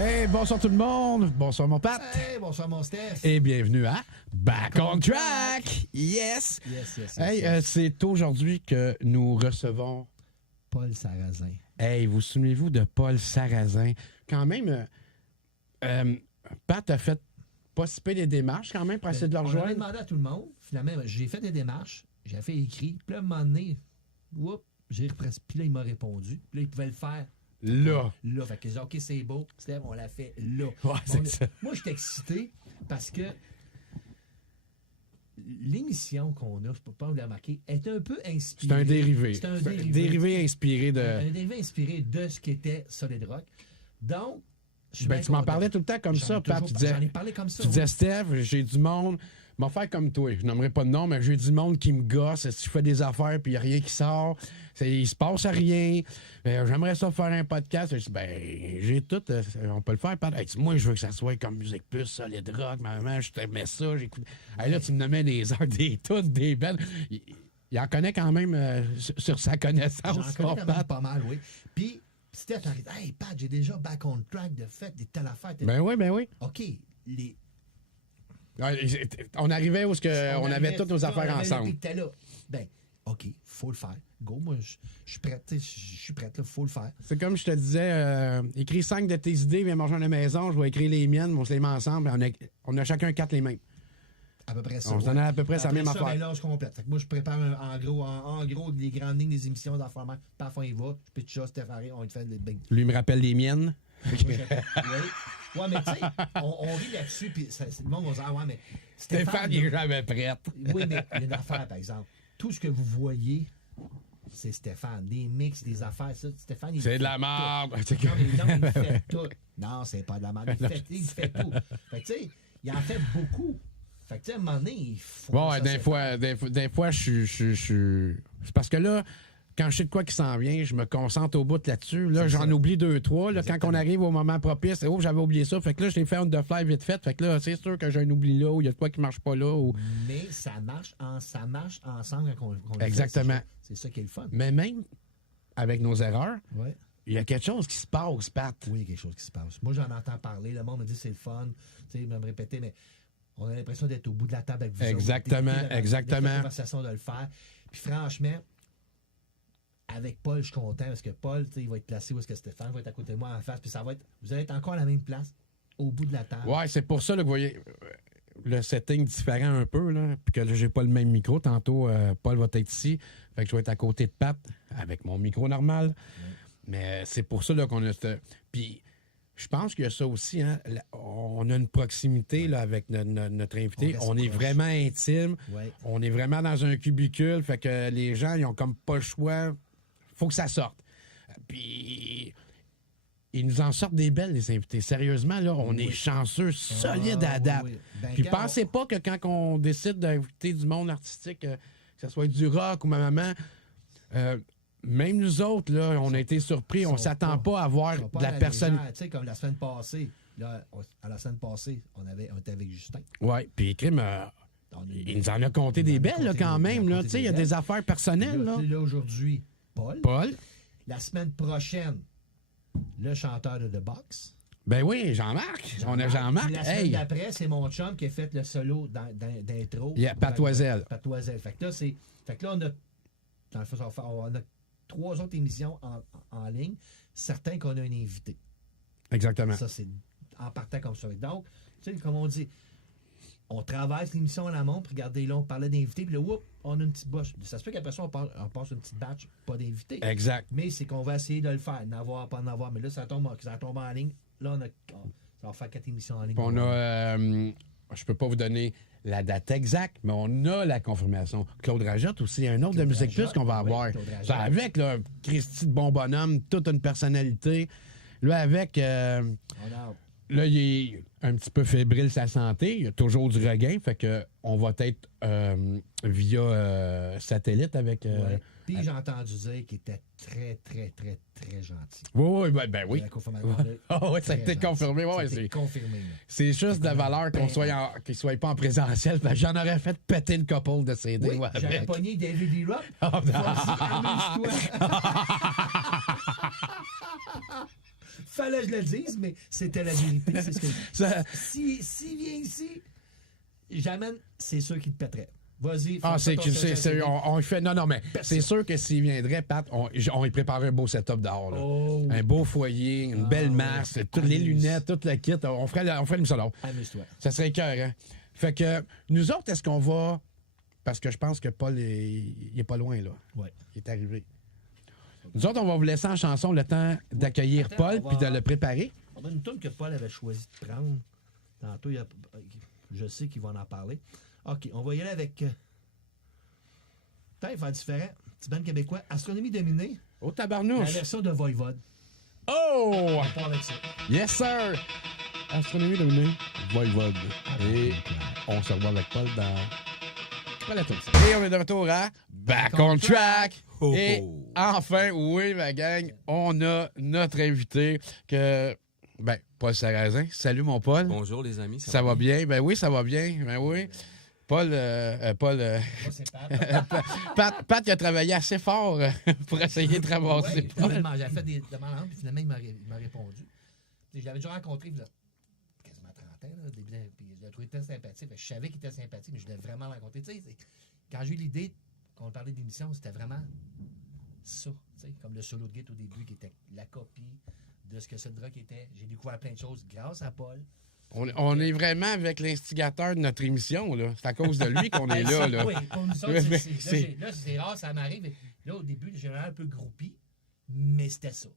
Hey, bonsoir tout le monde. Bonsoir mon Pat. Hey, bonsoir mon Steph. Et bienvenue à Back on Track. Yes. Hey, c'est aujourd'hui que nous recevons Paul Sarrazin. Hey, vous souvenez-vous de Paul Sarrazin? Quand même, Pat a fait pas si peu des démarches quand même pour essayer de le On avait rejoindre. demandé à tout le monde. Finalement, j'ai fait des démarches. J'ai fait écrit. Puis là, à un moment donné, j'ai repris. Puis là, il m'a répondu. Puis là, il pouvait le faire. Là. Là. Fait que j'ai dit, OK, c'est beau. Steph, on l'a fait là. Ouais, c'est ça. Moi, j'étais excité parce que l'émission qu'on a, je peux pas vous la marquer, est un peu inspirée. C'est un dérivé. C'est un C'est dérivé. dérivé inspiré de. Un dérivé inspiré de ce qu'était Solid Rock. Donc, je suis Ben, bien tu m'en content. parlais tout le temps comme ça, Pat. J'en ai parlé comme ça. Tu disais, Steph, j'ai du monde. M'en faire comme toi. Je nommerai pas de nom, mais j'ai du monde qui me gosse. Si je fais des affaires puis il n'y a rien qui sort, il se passe à rien. J'aimerais ça faire un podcast. Je dis, j'ai tout. On peut le faire. Pat. Hey, moi, je veux que ça soit comme Musique Plus, Solid Rock. Maman, je t'aimais ça. J'écoute. Hey, là, tu me nommais des heures, des toutes, des belles. Il en connaît quand même sur sa connaissance. J'en connais quand même pas mal, oui. Puis, Steph arrive, hey, Pat, j'ai déjà back on track de fait, des telles affaires. Ben oui. OK, on arrivait où on avait toutes nos affaires ensemble. Là. Ben, OK, faut le faire. Go, moi, je suis prête. Je suis prête, là, faut le faire. C'est comme je te disais, écris 5 de tes idées, viens manger à la maison, je vais écrire les miennes, on se les met ensemble, on a chacun 4 les mêmes. À peu près ça. On se donne à peu près sa même affaire. Ben là, je complète. Fait que moi, je prépare en gros les grandes lignes des émissions d'affaires. Parfois, il va. Je pitch ça, Steph arrive, on te fait des big. Lui me rappelle les miennes. Ouais, mais tu sais, on rit là-dessus, puis le monde va dire, ouais, mais Stéphane, il est jamais prêt. Oui, mais il y a une affaire, par exemple. Tout ce que vous voyez, c'est Stéphane. Des mix, des affaires, ça. Stéphane, il C'est de la merde. Non, il fait tout. Non, c'est pas de la merde. Il fait tout. Fait que, tu sais, il en fait beaucoup. Fait que, tu sais, à un moment donné, il faut. Bon, des fois, je suis. C'est parce que là, quand je sais de quoi qui s'en vient, je me concentre au bout là-dessus. Là, j'en oublie 2, 3. Là, quand on arrive au moment propice, j'avais oublié ça. Fait que là, je l'ai fait on the fly vite fait. Fait que là, c'est sûr que j'ai un oubli là, ou il y a de quoi qui marche pas là. Ou... Mais ça marche ensemble quand on Exactement. Le fait. C'est ça qui est le fun. Mais même avec nos erreurs, Ouais. il y a quelque chose qui se passe, Pat. Oui, il y a quelque chose qui se passe. Moi, j'en entends parler. Le monde me dit c'est le fun. Tu sais, il va me répéter, mais on a l'impression d'être au bout de la table avec vous. Exactement. La conversation de le faire. Puis franchement, avec Paul, je suis content parce que Paul, il va être placé où est-ce que Stéphane va être à côté de moi en face. Puis ça va être. Vous allez être encore à la même place, au bout de la table. Ouais, c'est pour ça là, que vous voyez le setting différent un peu, là, puis que là, j'ai pas le même micro. Tantôt, Paul va être ici. Fait que je vais être à côté de Pat avec mon micro normal. Ouais. Mais c'est pour ça là, qu'on a Puis je pense qu'il y a ça aussi, hein. On a une proximité là, avec notre invité. On est vraiment intime. Ouais. On est vraiment dans un cubicule. Fait que les gens, ils ont comme pas le choix. Faut que ça sorte. Puis ils nous en sortent des belles, les invités. Sérieusement, là, on est chanceux, solides à date. Oui. Ben, puis pensez pas que quand on décide d'inviter du monde artistique, que ce soit du rock ou ma maman, même nous autres, là, on a été surpris. On s'attend pas à voir de la personne. Tu sais, comme la semaine passée, là, à la semaine passée, on était avec Justin. Oui, puis Crime, il nous en a compté des belles là, quand même. Tu sais, il y a des affaires personnelles. Là, aujourd'hui, Paul. La semaine prochaine, le chanteur de The Box. Ben oui, Jean-Marc. On a Jean-Marc. La semaine d'après, c'est mon chum qui a fait le solo d'intro. Il y a Patoiselle. Fait que là, on a, dans le fond, on a 3 autres émissions en ligne. Certains qu'on a un invité. Exactement. Ça, c'est en partant comme ça. Donc, tu sais, comme on dit, on traverse l'émission en amont, puis regardez là, on parlait d'invités, puis là, on a une petite bouche. Ça se peut qu'après ça, on passe une petite batch, pas d'invités. Exact. Mais c'est qu'on va essayer de le faire, n'avoir, pas en avoir. Mais là, ça tombe en ligne. Là, ça va faire 4 émissions en ligne. On a, je peux pas vous donner la date exacte, mais on a la confirmation. Claude Rajotte aussi, un autre de Musique Plus qu'on va avoir. Ça, avec là, Christy de bon bonhomme, toute une personnalité. Là, avec... Là, il est un petit peu fébrile sa santé. Il y a toujours du regain. Fait que on va être via satellite avec... Puis j'ai entendu dire qu'il était très, très, très, très gentil. Oui, ben oui. Oui, ça a été confirmé. C'est confirmé. C'est juste de valeur qu'il ne soit pas en présentiel. J'en aurais fait péter une couple de CD. Oui, j'aurais pogné David Lee Roth. Fallait que je le dise, mais c'était la vérité. C'est ce que... Ça- S'il vient ici, j'amène, c'est sûr qu'il te pèterait. Vas-y, Ah, fais c'est ton que social c'est. media. On fait. Non, mais c'est sûr que s'il viendrait, Pat, on y préparerait un beau setup dehors. Là. Oh. Un beau foyer, une belle masque, toutes les lunettes, toute la kit. On ferait l'émission là. Amuse-toi. Ça serait écœurant. Fait que nous autres, est-ce qu'on va. Parce que je pense que Paul il est pas loin, là. Ouais. Il est arrivé. Nous autres, on va vous laisser en chanson le temps d'accueillir Attends, Paul on va- puis de le préparer. On a une tourne que Paul avait choisi de prendre. Tantôt, je sais qu'il va en parler. OK, on va y aller avec... Putain, il va faire différent. Petit band québécois. Astronomie dominée. Au La tabarnouche. version de Voivode. Oh! On part avec ça. Yes, sir! Astronomie dominée, Voivode. Et on se revoit avec Paul dans... Voilà tout ça. Et on est de retour à Back on Track. Oh, Et oh. enfin, oui, ma gang, on a notre invité que... Ben, Paul Sarrazin. Salut, mon Paul. Bonjour les amis. Ça va bien? Ben oui, ça va bien. Ben oui. Paul, Moi, c'est Pat. Pat qui a travaillé assez fort pour essayer de ramasser Ouais, Paul. finalement, j'avais fait des demandes, puis finalement, il m'a répondu. Je l'avais déjà rencontré, là, quasiment 30 ans, là, puis je l'ai trouvé très sympathique. Je savais qu'il était sympathique, mais je l'ai vraiment rencontré. Tu sais, quand j'ai eu l'idée qu'on parlait d'émission, c'était vraiment ça. Tu sais, comme le solo de Git au début, qui était la copie de ce que ce rock était. J'ai découvert plein de choses grâce à Paul. On est vraiment avec l'instigateur de notre émission, là. C'est à cause de lui qu'on est là, là. Oui, pour nous autres, Mais là, c'est rare, ça m'arrive. Là, au début, j'ai un peu groupie, mais c'était ça.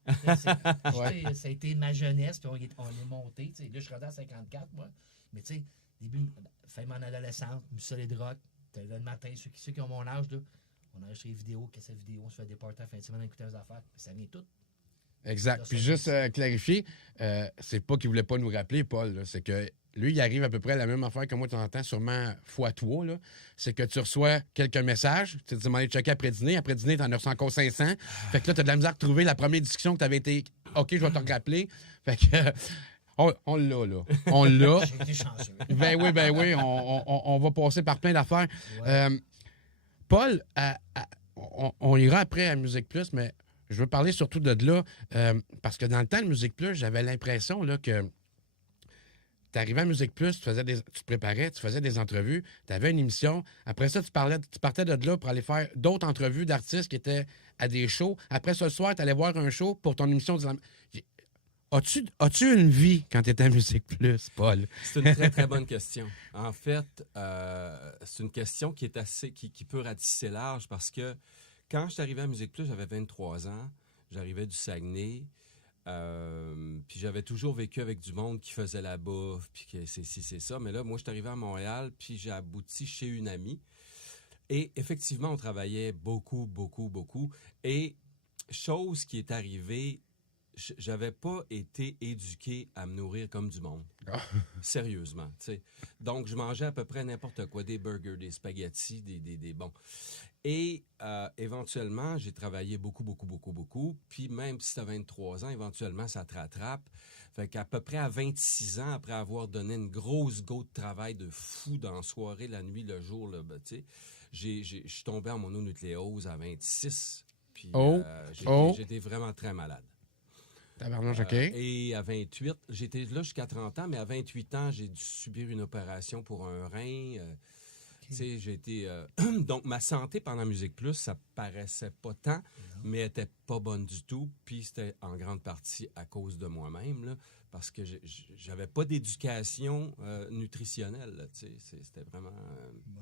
Ouais. Ça a été ma jeunesse, puis on est monté. Là, je suis rendu à 54, moi. Mais tu sais, début, fin de mon adolescence, du solid rock, le matin, ceux qui ont mon âge, là, on enregistre des vidéos, cassettes vidéo, on se fait des parties à la fin de semaine, écouter des affaires, ça vient tout. Exact. Puis juste clarifier, c'est pas qu'il voulait pas nous rappeler, Paul, là. C'est que lui, il arrive à peu près à la même affaire que moi, tu entends sûrement fois toi, là. C'est que tu reçois quelques messages, tu te demandes de checker après dîner, t'en as reçu encore 500. Fait que là, t'as de la misère à retrouver la première discussion que t'avais été « OK, je vais te rappeler ». Fait que on l'a, là. On l'a. J'ai été chanceux. Ben oui, on va passer par plein d'affaires. Ouais. Paul, on ira après à Musique Plus, mais je veux parler surtout de là, parce que dans le temps de Musique Plus, j'avais l'impression là, que tu arrivais à Musique Plus, tu te préparais, tu faisais des entrevues, tu avais une émission. Après ça, tu partais de là pour aller faire d'autres entrevues d'artistes qui étaient à des shows. Après ce soir, tu allais voir un show pour ton émission. As-tu une vie quand tu étais à Musique Plus, Paul? C'est une très, très bonne question. En fait, c'est une question qui est qui peut ratisser large parce que quand je suis arrivé à Musique Plus, j'avais 23 ans. J'arrivais du Saguenay. Puis j'avais toujours vécu avec du monde qui faisait la bouffe, puis que c'est ça. Mais là, moi, je suis arrivé à Montréal, puis j'ai abouti chez une amie. Et effectivement, on travaillait beaucoup, beaucoup, beaucoup. Et chose qui est arrivée, j'avais pas été éduqué à me nourrir comme du monde. Sérieusement, tu sais. Donc, je mangeais à peu près n'importe quoi, des burgers, des spaghettis, des bons. Et éventuellement, j'ai travaillé beaucoup, beaucoup, beaucoup, beaucoup. Puis même si tu as 23 ans, éventuellement, ça te rattrape. Fait qu'à peu près à 26 ans, après avoir donné une grosse go de travail de fou dans la soirée, la nuit, le jour, là, ben, tu sais, je suis tombé en mononucléose à 26. Puis j'étais vraiment très malade. Tabarnouche, OK. Et à 28, j'étais là jusqu'à 30 ans, mais à 28 ans, j'ai dû subir une opération pour un rein. Tu sais, j'ai été... donc, ma santé pendant Musique Plus, ça paraissait pas tant, mais elle était pas bonne du tout. Puis c'était en grande partie à cause de moi-même, là, parce que j'avais pas d'éducation nutritionnelle, là, tu sais. C'était vraiment...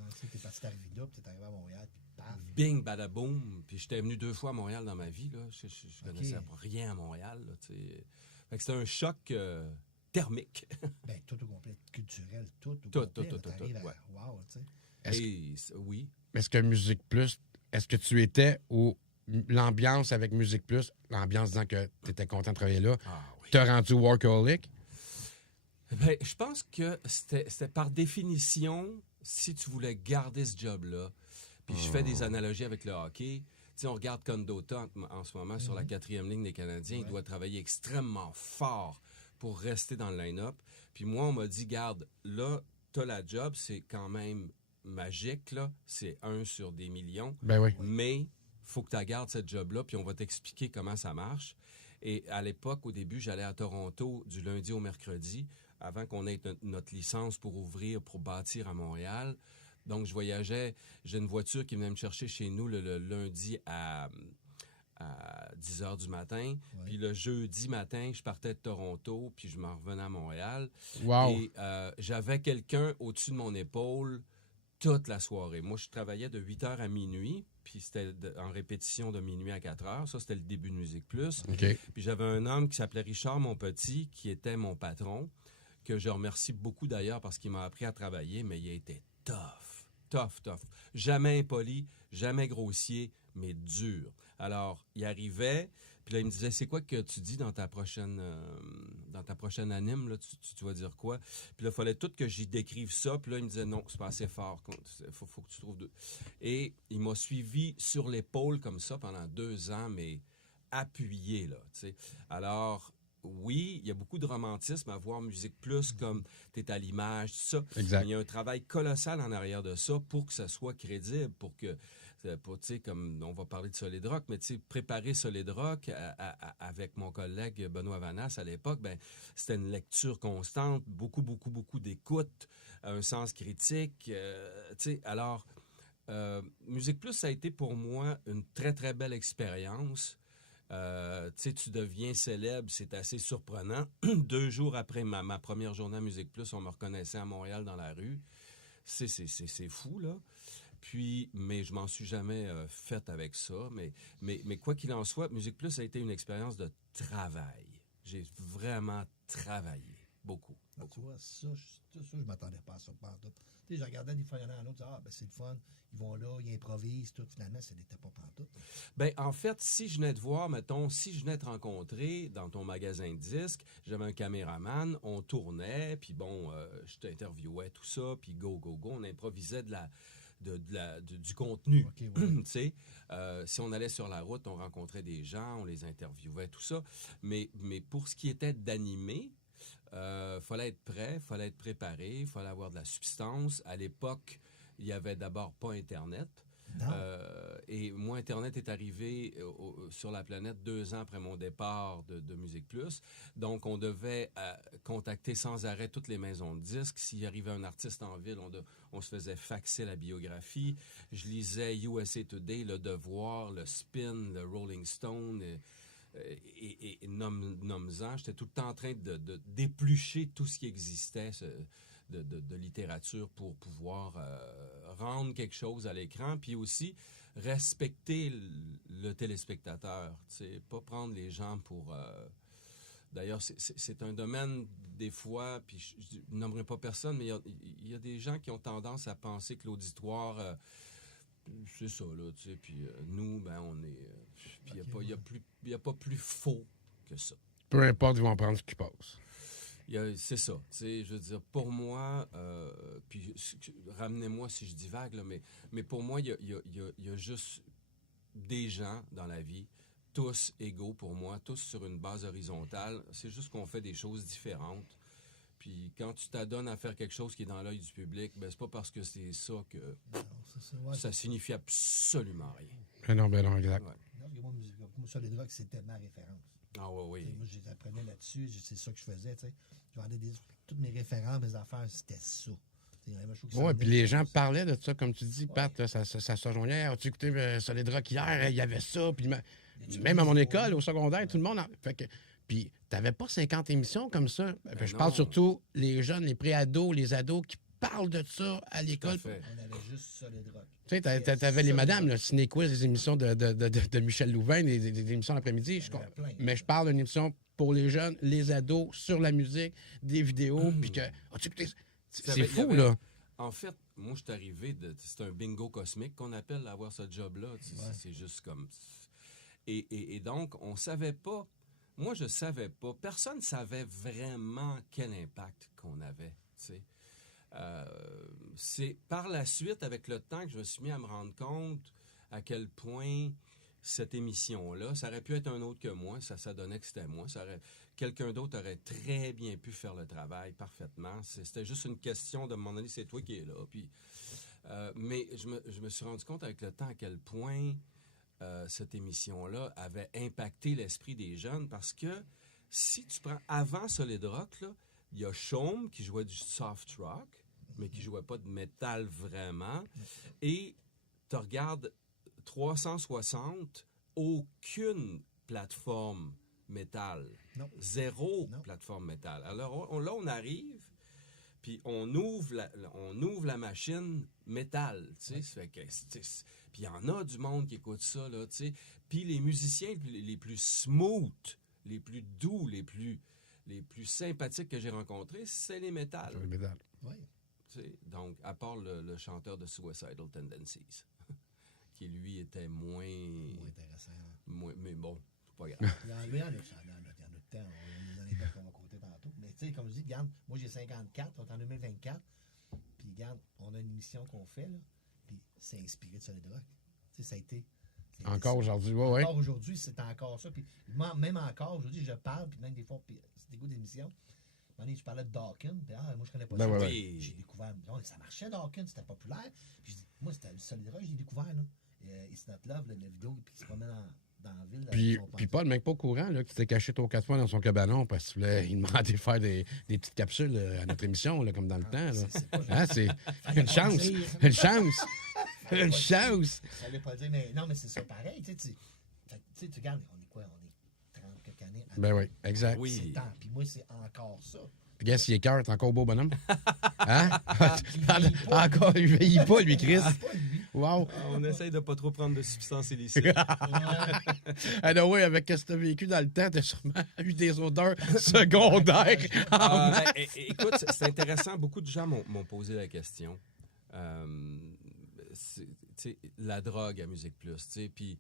Tu sais, t'es parti d'arriver là, puis t'es arrivé à Montréal, puis paf. Bing, badaboum. Puis j'étais venu 2 fois à Montréal dans ma vie, là. Je connaissais rien à Montréal, là, tu sais. Fait que c'était un choc thermique. Ben, tout au complet, culturel, tout au Tout, complet. tout, là, tout, t'arrives tout, à- ouais. Wow, tu sais. Oui. Est-ce que Musique Plus, est-ce que tu étais ou l'ambiance avec Musique Plus, l'ambiance disant que tu étais content de travailler là, Ah oui. t'as rendu workaholic? Ben, je pense que c'était par définition, si tu voulais garder ce job-là, puis je fais des analogies avec le hockey. Tu sais, on regarde Condota en ce moment sur la 4e ligne des Canadiens. Il doit travailler extrêmement fort pour rester dans le line-up. Puis moi, on m'a dit, garde, là, t'as la job, c'est quand même magique, là. C'est 1 sur des millions. Ben oui. Mais faut que tu gardes cette job-là, puis on va t'expliquer comment ça marche. Et à l'époque, au début, j'allais à Toronto du lundi au mercredi, avant qu'on ait notre licence pour ouvrir, pour bâtir à Montréal. Donc, je voyageais. J'ai une voiture qui venait me chercher chez nous le lundi à 10 heures du matin. Ouais. Puis le jeudi matin, je partais de Toronto, puis je m'en revenais à Montréal. Wow. Et j'avais quelqu'un au-dessus de mon épaule toute la soirée. Moi, je travaillais de 8 heures à minuit, puis c'était en répétition de minuit à 4 heures. Ça, c'était le début de Musique Plus. OK. Puis j'avais un homme qui s'appelait Richard Monpetit, qui était mon patron, que je remercie beaucoup d'ailleurs parce qu'il m'a appris à travailler, mais il a été tough. Jamais impoli, jamais grossier, mais dur. Alors, il arrivait, puis là, il me disait, c'est quoi que tu dis dans ta prochaine anime, là, tu vas dire quoi? Puis là, il fallait tout que j'y décrive ça, puis là, il me disait, non, c'est pas assez fort, faut que tu trouves deux. Et il m'a suivi sur l'épaule comme ça pendant 2 ans, mais appuyé, là, tu sais. Alors, oui, il y a beaucoup de romantisme à voir Musique Plus comme t'es à l'image, tout ça. Exact. Mais il y a un travail colossal en arrière de ça pour que ça soit crédible, pour que, tu sais, comme on va parler de Solid Rock, mais tu sais, préparer Solid Rock avec mon collègue Benoît Vanas à l'époque, ben c'était une lecture constante, beaucoup d'écoute, un sens critique, tu sais, alors, Musique Plus, ça a été pour moi une très belle expérience. Tu sais, tu deviens célèbre, c'est assez surprenant. 2 jours après ma première journée à Musique Plus, on me reconnaissait à Montréal dans la rue. C'est fou, là. Puis, mais je m'en suis jamais fait avec ça. Mais quoi qu'il en soit, Musique Plus a été une expérience de travail. J'ai vraiment travaillé. Beaucoup. Tu vois, je m'attendais pas à ça. Pantoute. Tu sais, je regardais des fois, il y en a un autre, ben c'est le fun, ils vont là, ils improvisent, tout. Finalement, ça n'était pas pantoute. Ben, en fait, si je venais te voir, mettons, si je venais te rencontrer dans ton magasin de disques, j'avais un caméraman, on tournait, puis bon, je t'interviewais, tout ça, puis go, on improvisait du contenu. Okay, ouais. Tu sais, si on allait sur la route, on rencontrait des gens, on les interviewait, tout ça. Mais pour ce qui était d'animer, fallait être prêt, fallait être préparé, fallait avoir de la substance. À l'époque, il y avait d'abord pas Internet. Et moi, Internet est arrivé sur la planète 2 ans après mon départ de Musique Plus. Donc, on devait contacter sans arrêt toutes les maisons de disques. S'il arrivait un artiste en ville, on se faisait faxer la biographie. Je lisais USA Today, Le Devoir, Le Spin, le Rolling Stone... et nomme-en, j'étais tout le temps en train d'éplucher tout ce qui existait de littérature pour pouvoir rendre quelque chose à l'écran, puis aussi respecter le téléspectateur, tu sais, pas prendre les gens pour... D'ailleurs, c'est un domaine, des fois, puis je ne nommerai pas personne, mais il y a des gens qui ont tendance à penser que l'auditoire... c'est ça, là, tu sais, puis nous, ben, on est... puis il n'y a pas plus faux que ça. Peu importe, ils vont prendre ce qui passe. C'est ça, tu sais, je veux dire, pour moi, puis ramenez-moi si je divague, là, mais pour moi, il y a juste des gens dans la vie, tous égaux pour moi, tous sur une base horizontale. C'est juste qu'on fait des choses différentes. Puis quand tu t'adonnes à faire quelque chose qui est dans l'œil du public, ben c'est pas parce que c'est ça que ça signifie absolument rien. Ben non, exact. Ouais. Non, moi, Solid Rock, c'était ma référence. Ah oui. Moi, je les apprenais là-dessus, c'est ça que je faisais, tu sais. Je vendais toutes mes références, mes affaires, c'était ça. Oui, puis les gens parlaient de ça, comme tu dis, Pat, là, ça se rejoignait. As-tu écouté Solid Rock hier? Il y avait ça. Puis même à mon école, au secondaire, tout le monde... Fait que, puis t'avais pas 50 émissions comme ça. Je parle surtout les jeunes, les pré-ados, les ados qui parlent de ça à l'école. On avait juste Solid Rock. Tu sais, t'avais les madames, le Ciné Quiz, des émissions de Michel Louvain, des émissions l'après-midi. Mais je parle d'une émission pour les jeunes, les ados, sur la musique, des vidéos, puis que... C'est fou, là. En fait, moi, je suis arrivé, c'est un bingo cosmique qu'on appelle, avoir ce job-là. C'est juste comme... Et donc, on savait pas... Moi, je savais pas. Personne ne savait vraiment quel impact qu'on avait, tu sais. C'est par la suite, avec le temps, que je me suis mis à me rendre compte à quel point cette émission-là, ça aurait pu être un autre que moi, ça donnait que c'était moi. Quelqu'un d'autre aurait très bien pu faire le travail parfaitement. C'était juste une question de, à un moment donné, c'est toi qui es là. Puis, mais je me suis rendu compte avec le temps à quel point cette émission-là avait impacté l'esprit des jeunes parce que si tu prends avant Solid Rock, là, il y a Chaume qui jouait du soft rock, mais qui jouait pas de métal vraiment. Et tu regardes 360, aucune plateforme métal. Non. Zéro Non. plateforme métal. Alors là, on arrive, puis on ouvre la machine métal, tu sais. Ça fait que, puis il y en a du monde qui écoute ça, là, tu sais. Puis les musiciens les plus smooth, les plus doux, les plus sympathiques que j'ai rencontrés, c'est les métals. Les métal. Oui. Tu sais, donc, à part le chanteur de Suicidal Tendencies, qui lui était moins intéressant. mais bon, c'est pas grave. Il y en a de temps. On les anecdotes qu'on va compter tantôt. Mais tu sais, comme je dis, regarde, moi j'ai 54, on est en 2024. Puis regarde, on a une émission qu'on fait, là. Puis c'est inspiré de Solid Rock. Tu sais, ça a été. Encore aujourd'hui, ouais. Encore aujourd'hui, c'est encore ça. Puis même encore aujourd'hui, je parle, puis même des fois, puis c'est des goûts d'émission. À un moment donné, je parlais de Dawkins, puis moi je connais pas ça. ouais. J'ai découvert, ça marchait Dawkins, c'était populaire. Puis je dis, moi, c'était le Solid Rock, j'ai découvert, là. It's Not Love, la vidéo, puis il se promène dans la ville. Puis Paul, le mec pas au courant, là, qui s'était caché 3-4 fois dans son cabanon parce qu'il voulait, il demandait de faire des petites capsules à notre émission, là, comme dans le temps. Là. C'est une chance. Une chance. Une chance. Ça veut pas dire, mais non, mais c'est ça pareil. Tu regardes, on est quoi? On est 30 quelques années. Ben oui, exact. Oui. Puis moi, c'est encore ça. Puis gars, s'il est cœur, t'es encore beau bonhomme. Hein? Encore, il vieillit pas, lui, Chris. Wow. On essaye de pas trop prendre de substances illicites. Ah non, oui, avec ce que tu as vécu dans le temps, t'as sûrement eu des odeurs secondaires. Écoute, c'est intéressant. Beaucoup de gens m'ont posé la question. La drogue à Musique Plus, tu sais, puis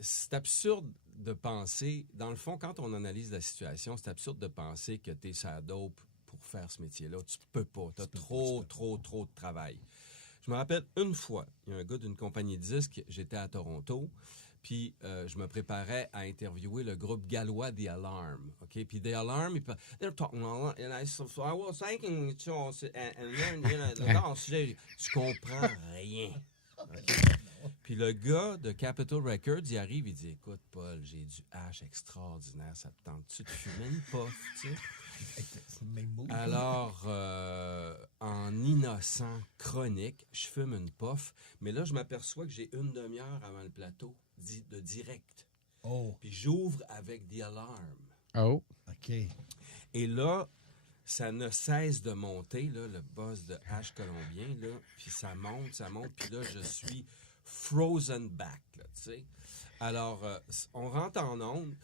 c'est absurde de penser, dans le fond, quand on analyse la situation, c'est absurde de penser que t'es sur la dope pour faire ce métier-là. Tu peux pas. T'as trop de travail. Je me rappelle une fois, il y a un gars d'une compagnie de disques, j'étais à Toronto, puis je me préparais à interviewer le groupe gallois The Alarm. OK? Puis The Alarm, they're talking all and I was thinking, tu comprends rien. Okay? Puis le gars de Capitol Records, il arrive, il dit, écoute, Paul, j'ai du hash extraordinaire, ça te tente-tu de fumer une puff, tu sais? Alors, en innocent chronique, je fume une puff, mais là, je m'aperçois que j'ai une demi-heure avant le plateau de direct. Oh. Puis j'ouvre avec The Alarm. Oh. OK. Et là, ça ne cesse de monter, là, le buzz de hash colombien, là, puis ça monte, puis là, je suis frozen back, là, tu sais. Alors, on rentre en onde,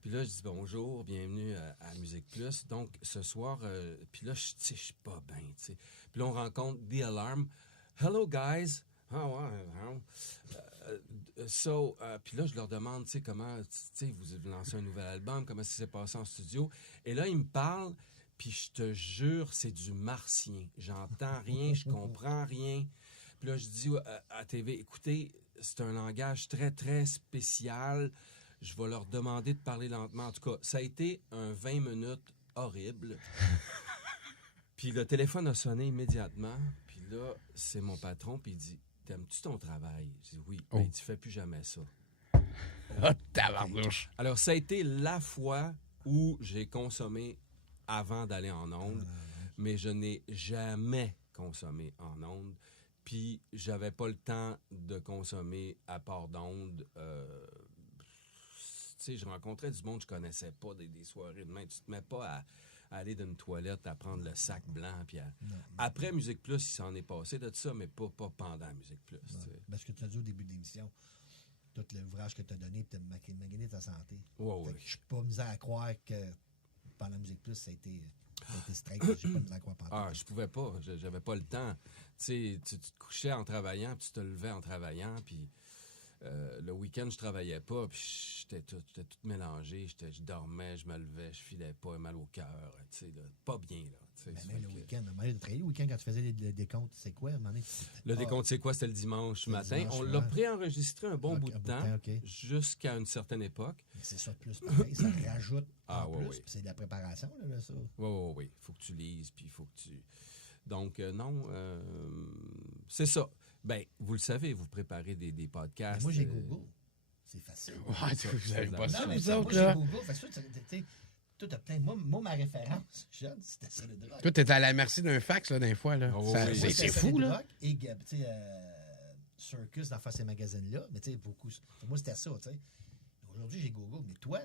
puis là, je dis bonjour, bienvenue à Musique Plus. Donc, ce soir, puis là, je suis pas bien, tu sais. Puis là, on rencontre The Alarm. Hello, guys. Puis là, je leur demande, tu sais, comment, tu sais, vous lancez un nouvel album, comment ça s'est passé en studio. Et là, ils me parlent, puis je te jure, c'est du martien. J'entends rien, je comprends rien. Puis là, je dis à TV, écoutez, c'est un langage très, très spécial. Je vais leur demander de parler lentement. En tout cas, ça a été un 20 minutes horrible. Puis le téléphone a sonné immédiatement. Puis là, c'est mon patron, puis il dit, t'aimes-tu ton travail? Je dis oui. Oh. Ben, tu fais plus jamais ça. Oh, tabarnouche. Alors, ça a été la fois où j'ai consommé avant d'aller en onde, mais je n'ai jamais consommé en onde. Puis, j'avais pas le temps de consommer à part d'onde. Tu sais, je rencontrais du monde que je connaissais pas, des soirées de main. Tu te mets pas à aller dans une toilette, à prendre le sac blanc. Puis après Musique Plus, il s'en est passé de ça, mais pas pendant Musique Plus. Parce que tu as dit au début de l'émission, tout l'ouvrage que tu as donné, tu as magané ta santé. Ouais. Je suis pas misé à croire que pendant Musique Plus, ça a été straight. J'ai pas misé à croire pendant. Je pouvais pas. J'avais pas le temps. Tu sais, tu te couchais en travaillant, puis tu te levais en travaillant, puis le week-end, je travaillais pas, puis j'étais tout mélangé. Je dormais, je me levais, je filais pas, mal au cœur, tu sais, pas bien, là. Même le week-end, le week-end, quand tu faisais le décompte, c'est quoi? Le décompte, c'est quoi? C'était le dimanche matin. On l'a préenregistré un bon bout de temps, jusqu'à une certaine époque. Mais c'est ça de plus pareil, ça rajoute plus, oui. puis c'est de la préparation, là, ça. Oui. Faut que tu lises, puis il faut que tu... Donc, non, c'est ça. Ben, vous le savez, vous préparez des podcasts. Mais moi, j'ai Google. C'est facile. Ouais, vous savez pas ça, Non, mais vous moi, autres, j'ai là. Google. Fait que ça, toi, t'as plein. Moi, ma référence, jeune, c'était Solid Rock. Toi, t'es à la merci d'un fax, là, d'un fois, là. Oh, Ça- oui. Moi, c'est c'était fou, Solid là. Rock et, tu sais, Circus dans ces magazines-là. Mais tu sais, beaucoup. Pour moi, c'était ça, tu sais. Aujourd'hui, j'ai Google. Mais toi,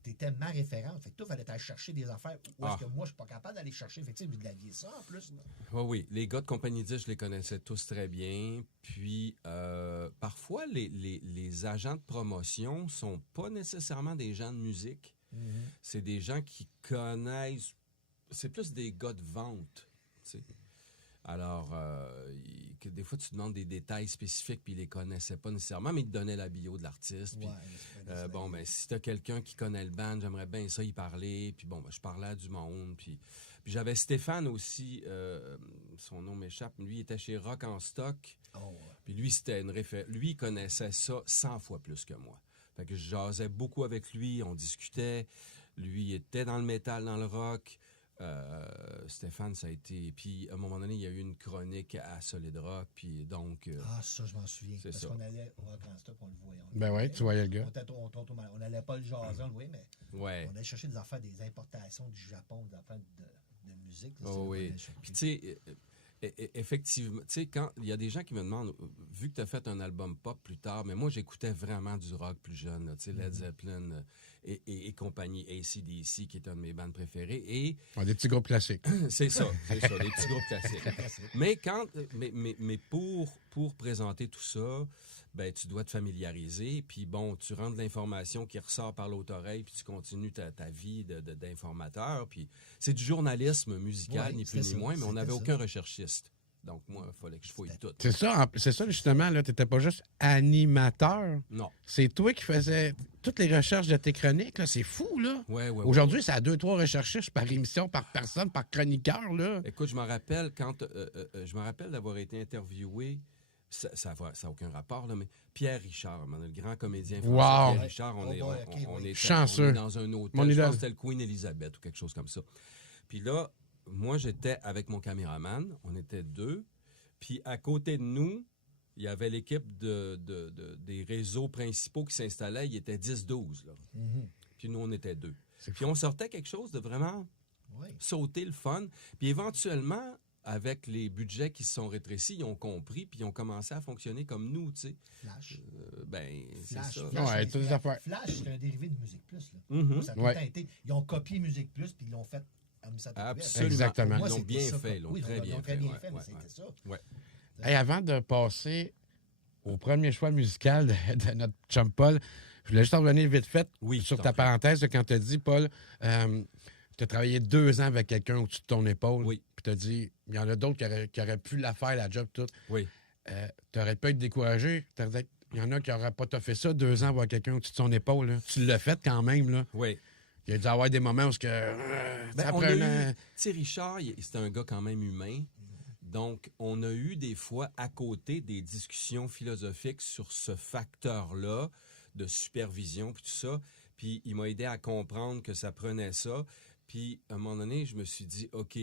t'étais ma référence. Fait que toi, fallait aller chercher des affaires. Où est-ce que moi, je suis pas capable d'aller chercher? Fait que tu sais, vous l'aviez ça en plus, là. Oui, oui. Les gars de Compagnie 10, je les connaissais tous très bien. Puis, parfois, les agents de promotion sont pas nécessairement des gens de musique. C'est des gens qui connaissent... C'est plus des gars de vente, tu sais. Alors, que des fois, tu demandes des détails spécifiques, puis ils les connaissaient pas nécessairement, mais ils te donnaient la bio de l'artiste. Puis, bon, ben, si t'as quelqu'un qui connaît le band, j'aimerais bien ça y parler. Puis bon, ben, je parlais à du monde. Puis j'avais Stéphane aussi, son nom m'échappe. Lui, il était chez Rock en stock. Puis lui, c'était lui, il connaissait ça 100 fois plus que moi. Fait que je jasais beaucoup avec lui, on discutait. Lui, il était dans le métal, dans le rock. Stéphane, ça a été... Puis, à un moment donné, il y a eu une chronique à Solid Rock, puis donc... Ça, je m'en souviens. C'est Parce ça. qu'on allait au Rock en Stock, on le voyait. Ben ouais, tu voyais le gars. On n'allait pas le jaser, on le voyait, mais Ouais. on allait chercher des affaires, des importations du Japon, des affaires de musique. Là, Oh c'est oui. là qu'on allait chercher. Puis, tu sais, effectivement, tu sais, quand il y a des gens qui me demandent, vu que tu as fait un album pop plus tard, mais moi, j'écoutais vraiment du rock plus jeune, tu sais, Led Zeppelin et compagnie, AC/DC, qui est un de mes bandes préférées. Et Ouais, des petits groupes classiques. c'est ça, des petits groupes classiques. Mais pour présenter tout ça, ben tu dois te familiariser, puis bon, tu rends de l'information qui ressort par l'autre oreille, puis tu continues ta vie d'informateur, puis c'est du journalisme musical, Ouais, ni plus c'était ni ça, moins, mais on c'était n'avait ça. aucun recherchiste. Donc moi, il fallait que je fouille tout. C'est ça, justement, là. T'étais pas juste animateur. Non. C'est toi qui faisais toutes les recherches de tes chroniques, là. C'est fou, là. Ouais. Aujourd'hui, ça a 2-3 recherchistes par émission, par personne, par chroniqueur, là. Écoute, je me rappelle d'avoir été interviewé. Ça n'a aucun rapport, là, mais Pierre Richard, le grand comédien français. Wow. Pierre Richard, on est Chanceux. dans un hôtel. Mon Je idole. pense que c'était le Queen Elizabeth ou quelque chose comme ça. Puis là, moi, j'étais avec mon caméraman. On était 2. Puis à côté de nous, il y avait l'équipe des réseaux principaux qui s'installaient. Il était 10-12. Là. Puis nous, on était 2. Puis on sortait quelque chose de vraiment sauter le fun. Puis éventuellement, avec les budgets qui se sont rétrécis, ils ont compris, puis ils ont commencé à fonctionner comme nous, tu sais. Flash. C'est Flash, ça. Flash, Ouais, toutes les affaires. Flash, c'est un dérivé de Musique Plus. Là. Mhm. Ça a tout le temps été. Ils ont copié Musique Plus, puis ils l'ont fait à Absolument. Exactement. Pour moi, Ils l'ont c'était bien ça, fait. quoi. Oui, Très bien fait, fait, mais ouais. c'était ça. Ouais. Hey, avant de passer au premier choix musical de notre chum Paul, je voulais juste en revenir vite fait Oui, sur je ta t'en prie. parenthèse de quand tu as dit, Paul, tu as travaillé 2 ans avec quelqu'un au-dessus de ton épaule. Oui. Puis tu as dit, il y en a d'autres qui auraient pu la faire, la job, tout. Oui. Tu aurais pu être découragé. Il y en a qui n'auraient pas fait ça 2 ans avec quelqu'un au-dessus de son épaule. Là. Tu l'as fait quand même. Là. Oui. Il y a dû avoir des moments où Ben, on a eu, tu sais, Richard, c'est un gars quand même humain. Donc, on a eu des fois à côté des discussions philosophiques sur ce facteur-là de supervision puis tout ça. Puis il m'a aidé à comprendre que ça prenait ça. Puis à un moment donné, je me suis dit, OK,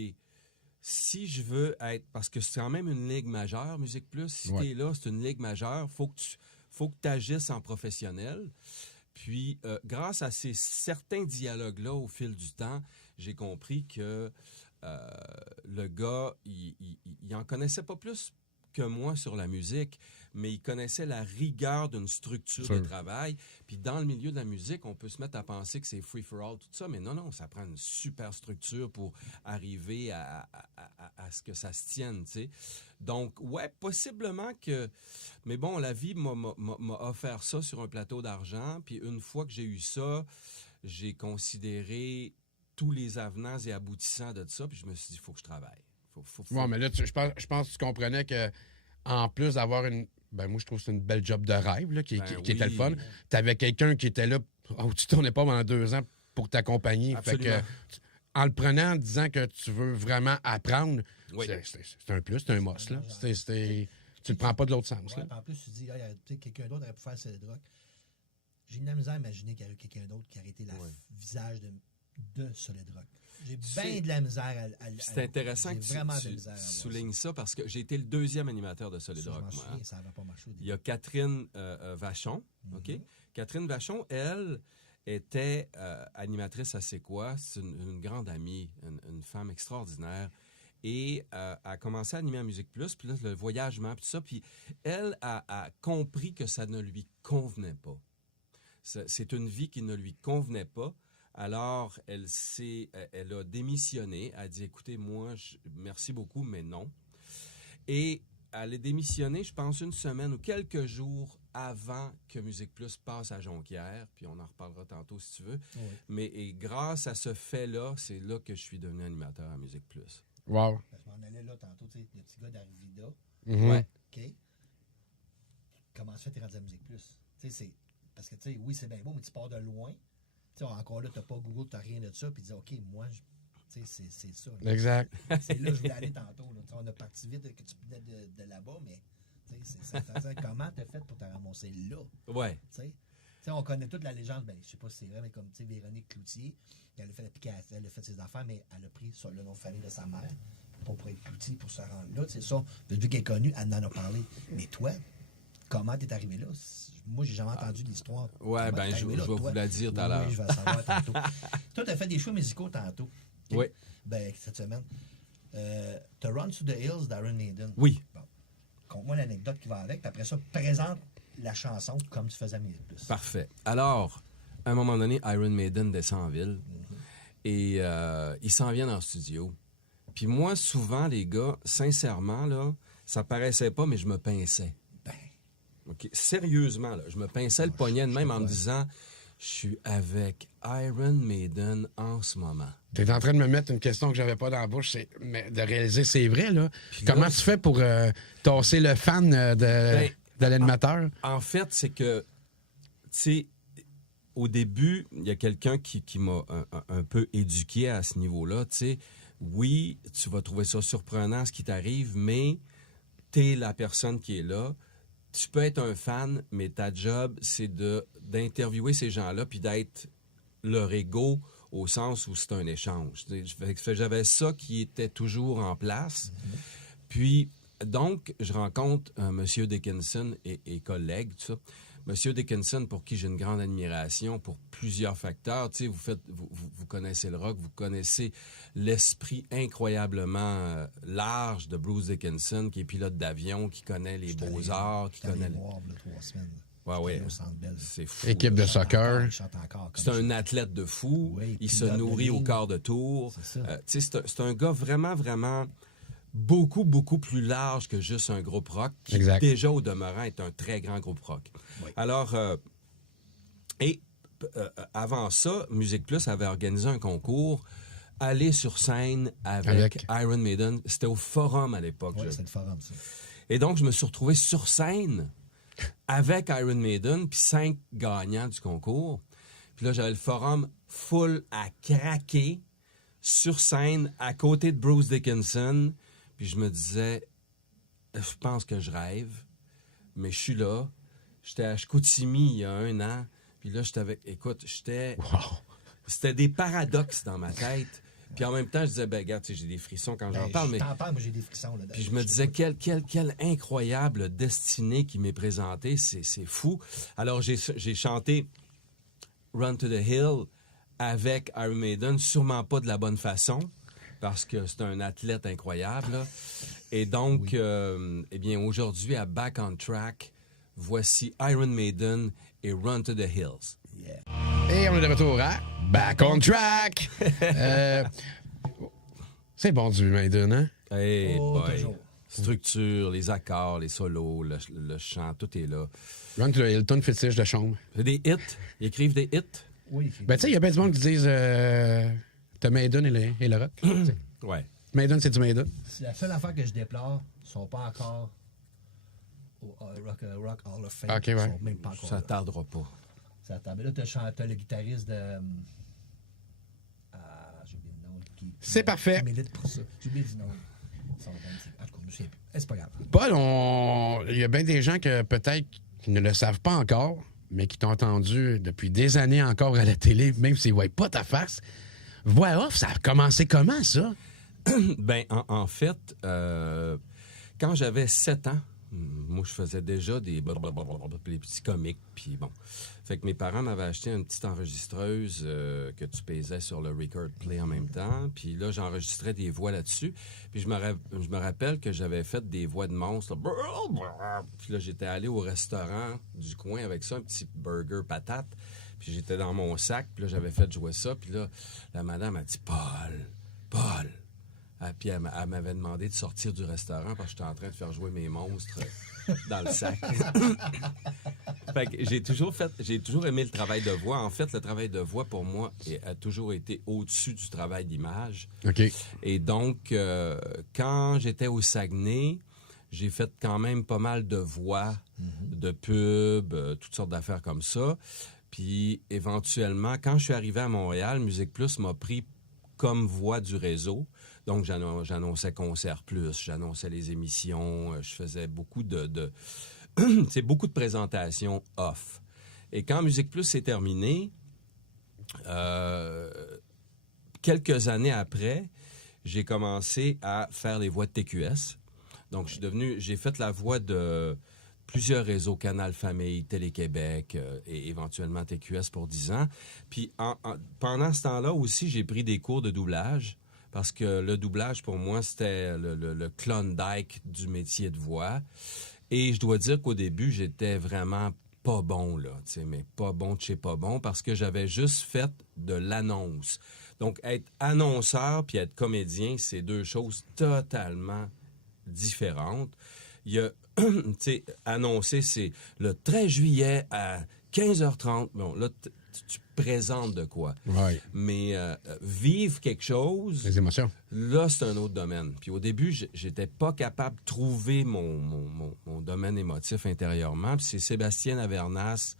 si je veux être... Parce que c'est quand même une ligue majeure, Musique Plus. Si Ouais. t'es là, c'est une ligue majeure. Faut que tu agisses en professionnel. Puis, grâce à certains dialogues-là, au fil du temps, j'ai compris que le gars, il en connaissait pas plus que moi sur la musique, mais il connaissait la rigueur d'une structure de travail. Puis dans le milieu de la musique, on peut se mettre à penser que c'est free-for-all, tout ça, mais non, ça prend une super structure pour arriver à ce que ça se tienne, tu sais. Donc, ouais, possiblement que... Mais bon, la vie m'a offert ça sur un plateau d'argent, puis une fois que j'ai eu ça, j'ai considéré tous les avenants et aboutissants de ça, puis je me suis dit, il faut que je travaille. Ouais, mais là, je pense que tu comprenais que en plus d'avoir une... Ben moi, je trouve que c'est une belle job de rêve là, qui était le fun. Tu avais quelqu'un qui était là au-dessus de ton épaule pendant 2 ans pour t'accompagner. Fait que, en le prenant, en disant que tu veux vraiment apprendre, c'est un plus, c'est un must. Là. Tu le prends pas de l'autre sens. Ouais, en plus, tu dis, quelqu'un d'autre aurait pu faire Solid Rock. J'ai de la misère à imaginer qu'il y aurait quelqu'un d'autre qui aurait été le visage de Solid Rock. J'ai Tu sais, bien de la misère à C'est intéressant j'ai que vraiment de la tu misère à voir soulignes ça parce que j'ai été le 2e animateur de Solid ça. Je Rock. m'en moi, hein. souviens, ça n'avait pas marché au Il début. y a Catherine Vachon. OK? Catherine Vachon, elle, était animatrice à C'est quoi? C'est une grande amie, une femme extraordinaire. Et a commencé à animer à Musique Plus, puis là, le voyagement, puis tout ça. Puis elle a compris que ça ne lui convenait pas. C'est une vie qui ne lui convenait pas. Alors, elle a démissionné. Elle a dit, écoutez, moi, merci beaucoup, mais non. Et elle a démissionné, je pense, une semaine ou quelques jours avant que Musique Plus passe à Jonquière. Puis on en reparlera tantôt si tu veux. Oui. Mais et grâce à ce fait-là, c'est là que je suis devenu animateur à Musique Plus. Wow. Parce qu'on allait là tantôt, tu sais, le petit gars d'Arvida, Mhm. Ouais. OK? Comment ça fait, t'es rendu à Musique Plus? Tu sais, c'est... Parce que, tu sais, oui, c'est bien beau, mais tu pars de loin. Tu sais, encore là, t'as pas Google, t'as rien de ça, puis tu dis, OK, moi, tu sais, c'est ça. Là. Exact. C'est là que je voulais aller tantôt. Là. Tu sais, on a parti vite que tu venais de là-bas, mais tu sais, ça faisait comment t'as fait pour te ramasser là? Ouais. Tu sais, on connaît toute la légende, ben, je sais pas si c'est vrai, mais comme tu sais, Véronique Cloutier, elle a fait l'application, elle a fait ses affaires, mais elle a pris sur le nom de famille de sa mère, pas pour être Cloutier, pour se rendre là. C'est ça. Vu qu'elle est connue, elle en a parlé. Mais toi, comment t'es arrivé là? Moi, j'ai jamais entendu l'histoire. Ouais, Comment ben, t'es je arrivé vais là, vous toi? la dire tout à l'heure. Oui, je vais le savoir tantôt. Toi, t'as fait des choix musicaux tantôt. OK? Oui. Ben, cette semaine. T'as Run to the Hills d'Iron Maiden. Oui. Bon. Conte-moi l'anecdote qui va avec, puis après ça, présente la chanson comme tu faisais à Minute Plus. Parfait. Alors, à un moment donné, Iron Maiden descend en ville et ils s'en viennent en studio. Puis moi, souvent, les gars, sincèrement, là, ça paraissait pas, mais je me pinçais. Ben, OK? Sérieusement, là, je me pinçais le poignet de même en me disant, je suis avec Iron Maiden en ce moment. T'es en train de me mettre une question que j'avais pas dans la bouche, mais de réaliser, c'est vrai, là. Puis Comment là, tu fais pour tasser le fan de l'animateur? En fait, c'est que, tu sais, au début, il y a quelqu'un qui m'a un peu éduqué à ce niveau-là. Tu sais, oui, tu vas trouver ça surprenant ce qui t'arrive, mais t'es la personne qui est là. Tu peux être un fan, mais ta job, c'est d'interviewer ces gens-là puis d'être leur ego au sens où c'est un échange. Tu sais, j'avais ça qui était toujours en place. Puis, donc, je rencontre M. Dickinson et collègues, tout ça. M. Dickinson, pour qui j'ai une grande admiration pour plusieurs facteurs. Tu sais, vous connaissez le rock, vous connaissez l'esprit incroyablement large de Bruce Dickinson, qui est pilote d'avion, qui connaît les beaux-arts, qui connaît... voir, 3 semaines. Ouais, ouais. Au Centre Bell. C'est fou. Équipe de soccer. Il chante encore. C'est un athlète de fou. Oui, Il se pilote de nourrit au ligne. quart de tour. C'est ça. Tu sais, c'est un gars vraiment, vraiment beaucoup, beaucoup plus large que juste un groupe rock, qui Exact. déjà au demeurant est un très grand groupe rock. Oui. Alors, avant ça, Musique Plus avait organisé un concours, aller sur scène avec Iron Maiden. C'était au Forum à l'époque. Oui, c'est le forum, ça. Et donc, je me suis retrouvé sur scène avec Iron Maiden, puis 5 gagnants du concours. Puis là, j'avais le Forum full à craquer sur scène à côté de Bruce Dickinson. Puis je me disais, je pense que je rêve, mais je suis là. J'étais à Chicoutimi il y a 1 an. Puis là, j'étais... Wow. C'était des paradoxes dans ma tête. Puis en même temps, je disais, ben regarde, tu sais, j'ai des frissons quand j'en parle, Je mais... t'en parle, moi j'ai des frissons. Là, Puis je me disais, quelle incroyable destinée qui m'est présentée. C'est fou. Alors, j'ai chanté Run to the Hill avec Iron Maiden, sûrement pas de la bonne façon, parce que c'est un athlète incroyable. Là. Et donc, eh bien, aujourd'hui, à Back on Track, voici Iron Maiden et Run to the Hills. Yeah. Et on est de retour à Back on Track! C'est bon du Maiden, hein? Hey Oh, boy. toujours. Structure, les accords, les solos, le chant, tout est là. Run to the Hilton fétiche de chambre. C'est des hits. Ils écrivent des hits. Oui, Ben, tu sais, il y a bien du monde qui disent t'as Maiden et le rock. T'sais. Ouais. Maiden, c'est du Maiden. c'est la seule affaire que je déplore, ils sont pas encore au Rock Hall of Fame. Ok, ouais. Ils sont même pas encore Ça là. tardera pas. Ça attend. Mais là, t'as le guitariste de... j'ai oublié le nom. C'est parfait. Qui milite pour ça. J'ai oublié le nom. En tout cas, je me souviens plus. C'est pas grave. Paul, il y a bien des gens que peut-être qui ne le savent pas encore, mais qui t'ont entendu depuis des années encore à la télé, même s'ils ne voient pas ta face. Voix off, ça a commencé comment, ça? Ben, en fait, quand j'avais 7 ans, moi, je faisais déjà des petits comiques, puis bon. Fait que mes parents m'avaient acheté une petite enregistreuse que tu pesais sur le record play en même temps. Puis là, j'enregistrais des voix là-dessus. Puis je me rappelle que j'avais fait des voix de monstres. Puis là, j'étais allé au restaurant du coin avec ça, un petit burger patate. Puis j'étais dans mon sac, puis là, j'avais fait jouer ça. Puis là, la madame a dit « Paul! » Puis elle m'avait demandé de sortir du restaurant parce que j'étais en train de faire jouer mes monstres dans le sac. Fait que j'ai toujours aimé le travail de voix. En fait, le travail de voix, pour moi, a toujours été au-dessus du travail d'image. OK. Et donc, quand j'étais au Saguenay, j'ai fait quand même pas mal de voix, de pubs, toutes sortes d'affaires comme ça. Puis, éventuellement, quand je suis arrivé à Montréal, Musique Plus m'a pris comme voix du réseau. Donc, j'annonçais Concert Plus, j'annonçais les émissions, je faisais beaucoup beaucoup de présentations off. Et quand Musique Plus s'est terminé, quelques années après, j'ai commencé à faire les voix de TQS. Donc, j'ai fait la voix de plusieurs réseaux, Canal Famille, Télé-Québec et éventuellement TQS pour 10 ans. Puis, pendant ce temps-là aussi, j'ai pris des cours de doublage. Parce que le doublage, pour moi, c'était le Klondike du métier de voix. Et je dois dire qu'au début, j'étais vraiment pas bon, là. Mais pas bon de chez pas bon, parce que j'avais juste fait de l'annonce. Donc, être annonceur puis être comédien, c'est deux choses totalement différentes. Il y a, tu sais, annoncer, c'est le 13 juillet à 15h30. Bon, là, tu présentes de quoi. Ouais. Mais vivre quelque chose... Les émotions. Là, c'est un autre domaine. Puis au début, j'étais pas capable de trouver mon domaine émotif intérieurement. Puis c'est Sébastien Avernas,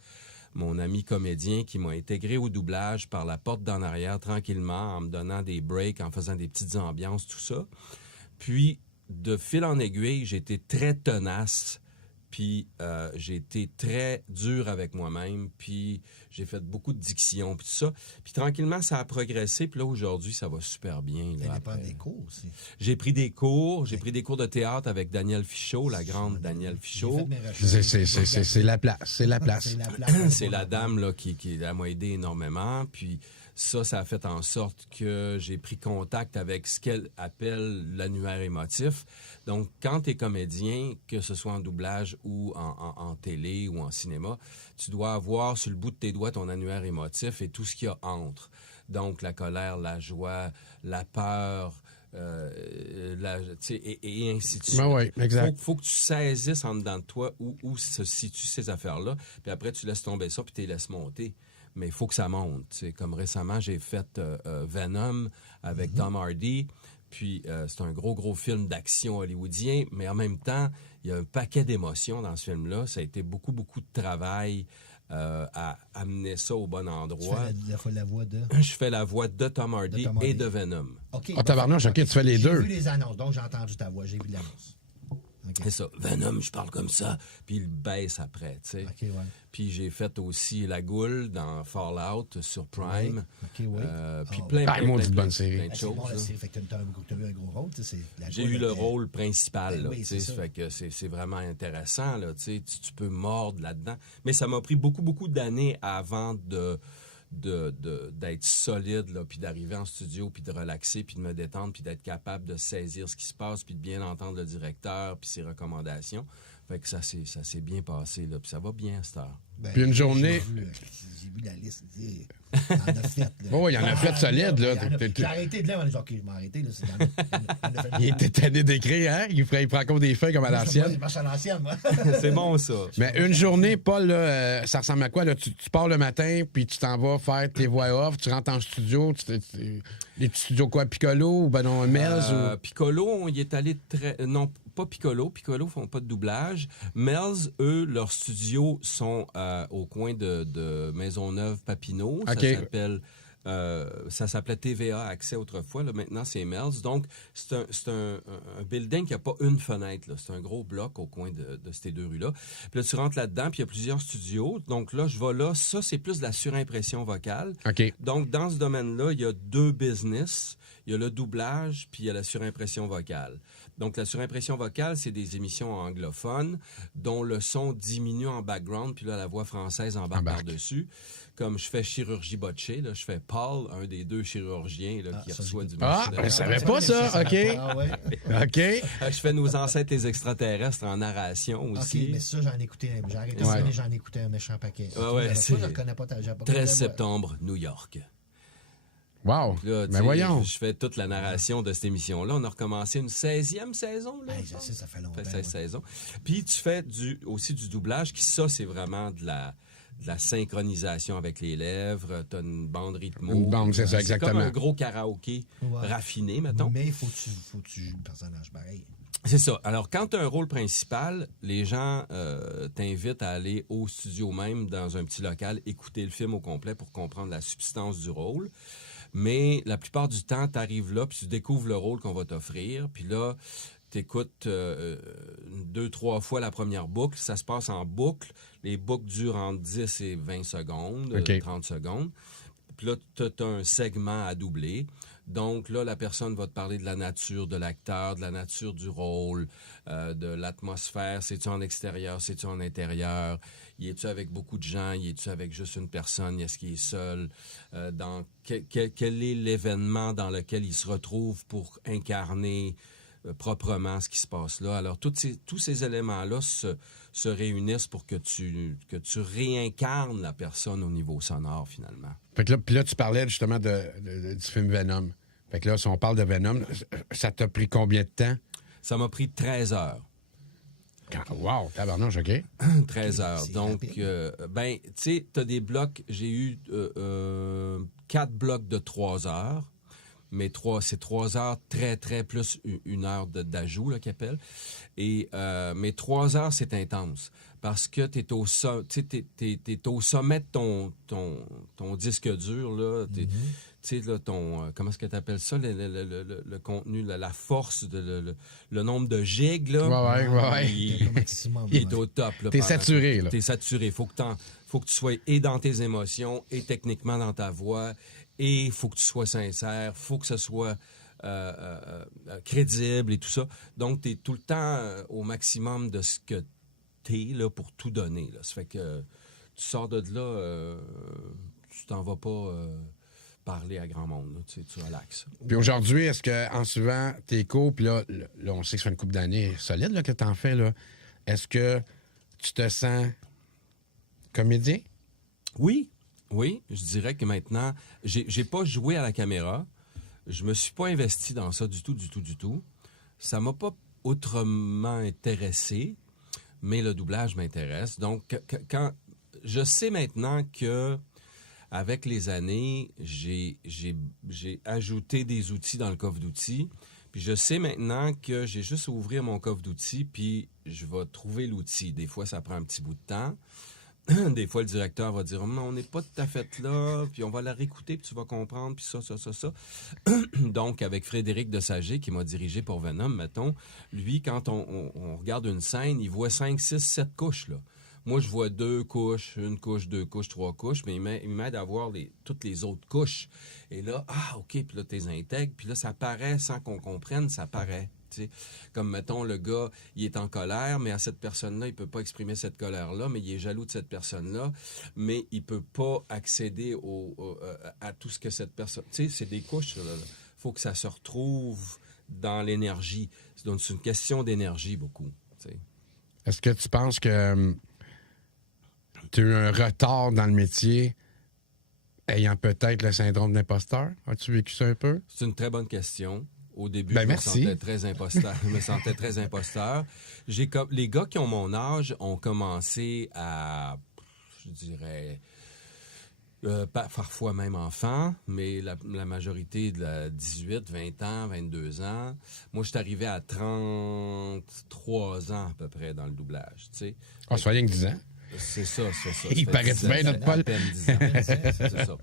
mon ami comédien, qui m'a intégré au doublage par la porte d'en arrière, tranquillement, en me donnant des breaks, en faisant des petites ambiances, tout ça. Puis, de fil en aiguille, j'ai été très tenace. Puis j'ai été très dur avec moi-même, puis j'ai fait beaucoup de diction, puis tout ça. Puis tranquillement, ça a progressé, puis là, aujourd'hui, ça va super bien. Ça dépend des cours aussi. J'ai pris des cours de théâtre avec Danielle Fichot, la grande Danielle Fichot. C'est la place. C'est la place. C'est la dame là, qui m'a aidé énormément, puis... Ça a fait en sorte que j'ai pris contact avec ce qu'elle appelle l'annuaire émotif. Donc, quand tu es comédien, que ce soit en doublage ou en télé ou en cinéma, tu dois avoir sur le bout de tes doigts ton annuaire émotif et tout ce qu'il y a entre. Donc, la colère, la joie, la peur... et ainsi de suite. Ben oui, exact. Faut que tu saisisses en dedans de toi où se situent ces affaires-là, puis après, tu laisses tomber ça, puis tu les laisses monter. Mais il faut que ça monte. T'sais. Comme récemment, j'ai fait Venom avec Tom Hardy. Puis c'est un gros film d'action hollywoodien. Mais en même temps, il y a un paquet d'émotions dans ce film-là. Ça a été beaucoup de travail à amener ça au bon endroit. Tu fais la voix de... Je fais la voix de Tom Hardy et de Venom. OK. Ah, tabarnouche, OK, tu fais les deux. J'ai vu les annonces, donc j'ai entendu ta voix, j'ai vu l'annonce. Okay. C'est ça. Venom, je parle comme ça. Puis il baisse après, tu sais. Okay, ouais. Puis j'ai fait aussi La Goule dans Fallout sur Prime. Oui. Puis plein de bonnes séries. Plein de choses. Bon, fait que t'as eu un gros rôle. J'ai eu le rôle principal. Là, oui, ça fait que c'est vraiment intéressant. Là, tu peux mordre là-dedans. Mais ça m'a pris beaucoup d'années avant d'être solide, là, puis d'arriver en studio, puis de relaxer, puis de me détendre, puis d'être capable de saisir ce qui se passe, puis de bien entendre le directeur, puis ses recommandations. Fait que ça s'est bien passé, là, puis ça va bien à cette heure. Ben, puis une journée... J'ai vu la liste. Il en a fait. Là. Oh, il y en a fait solide, là. J'ai arrêté de là, on a dit, OK, je vais m'arrêter. Il était tanné d'écrire, hein? Il prend compte des feuilles comme à l'ancienne. Je marche à l'ancienne, moi. C'est bon, ça. Mais une journée, Paul, là, ça ressemble à quoi? Là? Tu pars le matin, puis tu t'en vas faire tes voix off, tu rentres en studio. Les petits studios quoi? Piccolo ou ben non, Melz? Ou... Piccolo, on y est allé très... Non, pas Piccolo. Piccolo font pas de doublage. Melz, eux, leurs studios sont au coin de Maisonneuve-Papineau. Okay. Ça s'appelle Ça s'appelait TVA Accès autrefois. Là, maintenant, c'est Melz. Donc, c'est un building qui n'a pas une fenêtre. Là. C'est un gros bloc au coin de ces deux rues-là. Puis là, tu rentres là-dedans, puis il y a plusieurs studios. Donc là, je vais là. Ça, c'est plus de la surimpression vocale. OK. Donc, dans ce domaine-là, il y a deux business. Il y a le doublage, puis il y a la surimpression vocale. Donc, la surimpression vocale, c'est des émissions anglophones dont le son diminue en background, puis là, la voix française embarque par-dessus. Comme je fais chirurgie botchée, là, je fais Paul, un des deux chirurgiens là, qui reçoit du Ah, je savais pas ça. OK. Ah ouais. OK. Je fais Nos ancêtres les extraterrestres en narration aussi. OK, mais ça, j'en ai écouté un. J'ai arrêté ça, mais j'en ai écouté un méchant paquet. Ouais, Okay, ça, je reconnais pas ta 13 septembre, New York. Wow. Là, Mais voyons. Je fais toute la narration de cette émission-là. On a recommencé une 16e saison. Là, je sais, ça fait longtemps. Ça fait 16 saisons. Puis tu fais aussi du doublage, qui ça, c'est vraiment de la synchronisation avec les lèvres. Tu as une bande rythmo. Une bande, c'est ça, exactement. C'est comme un gros karaoké raffiné, mettons. Mais il faut que tu joues le personnage pareil. C'est ça. Alors, quand tu as un rôle principal, les gens t'invitent à aller au studio même, dans un petit local, écouter le film au complet pour comprendre la substance du rôle. Mais la plupart du temps, tu arrives là, puis tu découvres le rôle qu'on va t'offrir. Puis là, tu écoutes 2-3 fois la première boucle. Ça se passe en boucle. Les boucles durent entre 10 et 20 secondes, 30 secondes. Puis là, tu as un segment à doubler. Donc là, la personne va te parler de la nature de l'acteur, de la nature du rôle, de l'atmosphère. C'est-tu en extérieur, c'est-tu en intérieur? Y es-tu avec beaucoup de gens? Y es-tu avec juste une personne? Est-ce qu'il est seul? Quel est l'événement dans lequel il se retrouve pour incarner proprement ce qui se passe là? Alors, tous ces éléments-là se réunissent pour que tu réincarnes la personne au niveau sonore, finalement. Fait que là, puis là, tu parlais justement du film Venom. Fait que là, si on parle de Venom, ça t'a pris combien de temps? Ça m'a pris 13 heures. Wow, tabarnouche, OK. 13 heures. Donc, tu sais, t'as des blocs. J'ai eu 4 blocs de 3 heures. Mais c'est 3 heures très, très plus une heure d'ajout, là, qu'ils appellent. Mais 3 heures, c'est intense. Parce que t'es au sommet de ton disque dur, là. Tu sais, là, comment est-ce que tu appelles ça, le contenu, la force, le nombre de gigs, là. Ouais. Il est au top. T'es saturé, là. T'es saturé. Faut que tu sois et dans tes émotions, et techniquement dans ta voix, et faut que tu sois sincère, faut que ce soit crédible et tout ça. Donc, t'es tout le temps au maximum de ce que t'es, là, pour tout donner, là. Ça fait que tu sors de là, tu t'en vas pas... parler à grand monde, là, tu relaxes. Puis aujourd'hui, est-ce qu'en suivant tes cours, puis là, on sait que ça fait une couple d'années solide là, que t'en fais, là, est-ce que tu te sens comédien? Oui, je dirais que maintenant, j'ai pas joué à la caméra, je me suis pas investi dans ça du tout. Ça m'a pas autrement intéressé, mais le doublage m'intéresse. Donc, quand je sais maintenant que avec les années, j'ai ajouté des outils dans le coffre d'outils. Puis je sais maintenant que j'ai juste à ouvrir mon coffre d'outils, puis je vais trouver l'outil. Des fois, ça prend un petit bout de temps. Des fois, le directeur va dire « on n'est pas tout à fait là, puis on va la réécouter, puis tu vas comprendre, puis ça. » Donc, avec Frédéric Desager, qui m'a dirigé pour Venom, mettons, lui, quand on regarde une scène, il voit 5, 6, 7 couches, là. Moi, je vois 2 couches, 1 couche, 2 couches, 3 couches, mais il m'aide à voir toutes les autres couches. Et là, OK, puis là, tu les intègres, puis là, ça paraît sans qu'on comprenne, ça paraît. T'sais. Comme, mettons, le gars, il est en colère, mais à cette personne-là, il peut pas exprimer cette colère-là, mais il est jaloux de cette personne-là, mais il peut pas accéder à tout ce que cette personne... Tu sais, c'est des couches, là. Faut que ça se retrouve dans l'énergie. Donc, c'est une question d'énergie, beaucoup. T'sais. Est-ce que tu penses que... tu as eu un retard dans le métier ayant peut-être le syndrome de l'imposteur? As-tu vécu ça un peu? C'est une très bonne question. Au début, je me sentais très imposteur. Les gars qui ont mon âge ont commencé à, je dirais, parfois même enfant, mais la majorité de 18, 20 ans, 22 ans. Moi, je suis arrivé à 33 ans à peu près dans le doublage. Tu sais. Ça fait rien que 10 ans. C'est ça. Il paraît bien, notre Paul. À peine 10 ans. C'est ça.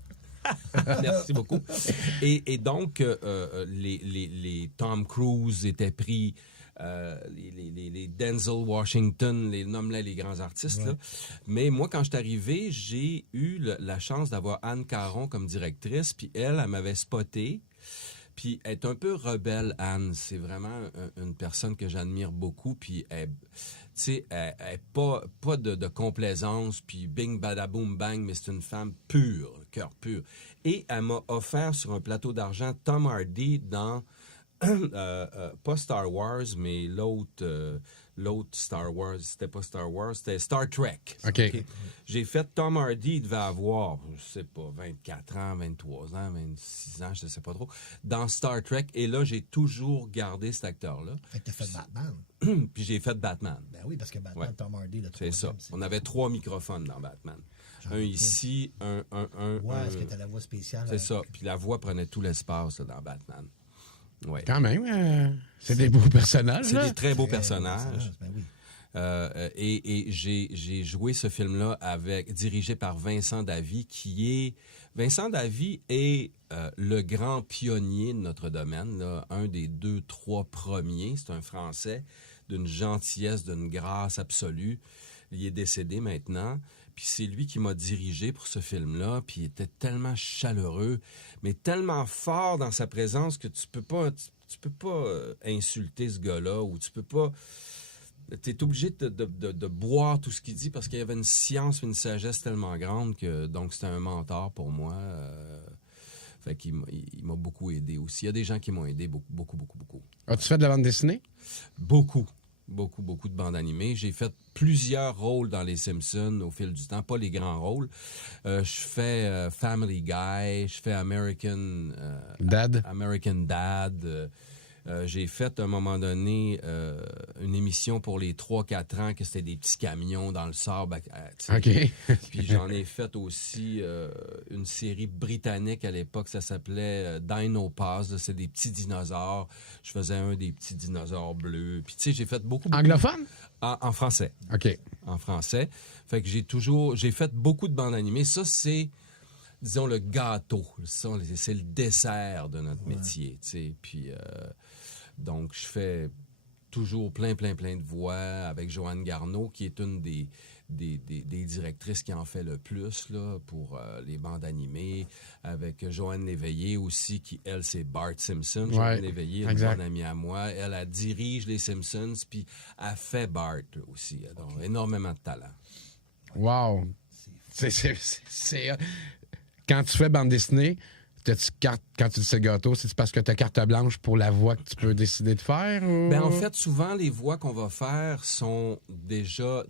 Merci beaucoup. Et donc, les Tom Cruise étaient pris, les Denzel Washington, nomme-les les grands artistes. Là. Mais moi, quand je suis arrivé, j'ai eu la chance d'avoir Anne Caron comme directrice, puis elle m'avait spoté. Puis elle est un peu rebelle, Anne. C'est vraiment une personne que j'admire beaucoup. Puis elle pas de complaisance, puis bing, badaboum, bang, mais c'est une femme pure, le cœur pur. Et elle m'a offert sur un plateau d'argent Tom Hardy dans, pas Star Wars, mais l'autre Star Wars, c'était pas Star Wars, c'était Star Trek. OK. J'ai fait Tom Hardy, il devait avoir, je sais pas, 24 ans, 23 ans, 26 ans, je sais pas trop, dans Star Trek. Et là, j'ai toujours gardé cet acteur-là. Fait que t'as fait Batman. Puis j'ai fait Batman. Ben oui, parce que Batman, Tom Hardy, le C'est ça. On avait 3 microphones dans Batman. Un ici, un. Ouais, est-ce que t'as la voix spéciale? C'est ça. Puis la voix prenait tout l'espace là, dans Batman. Ouais. Quand même, c'est des beaux personnages. C'est là. des très beaux personnages. Ben oui. Et j'ai joué ce film-là dirigé par Vincent Davy, Vincent Davy est le grand pionnier de notre domaine, là, un des 2-3 premiers. C'est un Français d'une gentillesse, d'une grâce absolue. Il est décédé maintenant. Puis c'est lui qui m'a dirigé pour ce film-là. Puis il était tellement chaleureux, mais tellement fort dans sa présence que tu peux pas insulter ce gars-là, ou tu peux pas. T'es obligé de boire tout ce qu'il dit, parce qu'il y avait une science, une sagesse tellement grande que donc c'était un mentor pour moi. Fait qu'il m'a beaucoup aidé aussi. Il y a des gens qui m'ont aidé beaucoup. As-tu fait de la bande dessinée? Beaucoup de bandes animées. J'ai fait plusieurs rôles dans les Simpsons au fil du temps, pas les grands rôles. Je fais Family Guy, je fais American Dad. J'ai fait à un moment donné une émission pour les 3-4 ans que c'était des petits camions dans le sable. OK. Puis j'en ai fait aussi une série britannique à l'époque, ça s'appelait Dino Pass. C'est des petits dinosaures. Je faisais un des petits dinosaures bleus. Puis tu sais, j'ai fait beaucoup. Anglophone? En français. OK. En français. Fait que j'ai fait beaucoup de bandes animées. Ça, c'est, disons, le gâteau. C'est le dessert de notre métier, tu sais. Puis donc, je fais toujours plein de voix avec Joanne Garneau, qui est une des directrices qui en fait le plus là, pour les bandes animées, avec Joanne Léveillé aussi, qui, elle, c'est Bart Simpson. Joanne Léveillé, une bonne amie à moi. Elle dirige les Simpsons, puis elle fait Bart aussi. Donc, énormément de talent. Wow! C'est quand tu fais bande dessinée, t'as-tu quand tu dis c'est le gâteau, c'est parce que tu as carte blanche pour la voix que tu peux décider de faire? Ou... Ben, en fait, souvent, les voix qu'on va faire sont déjà,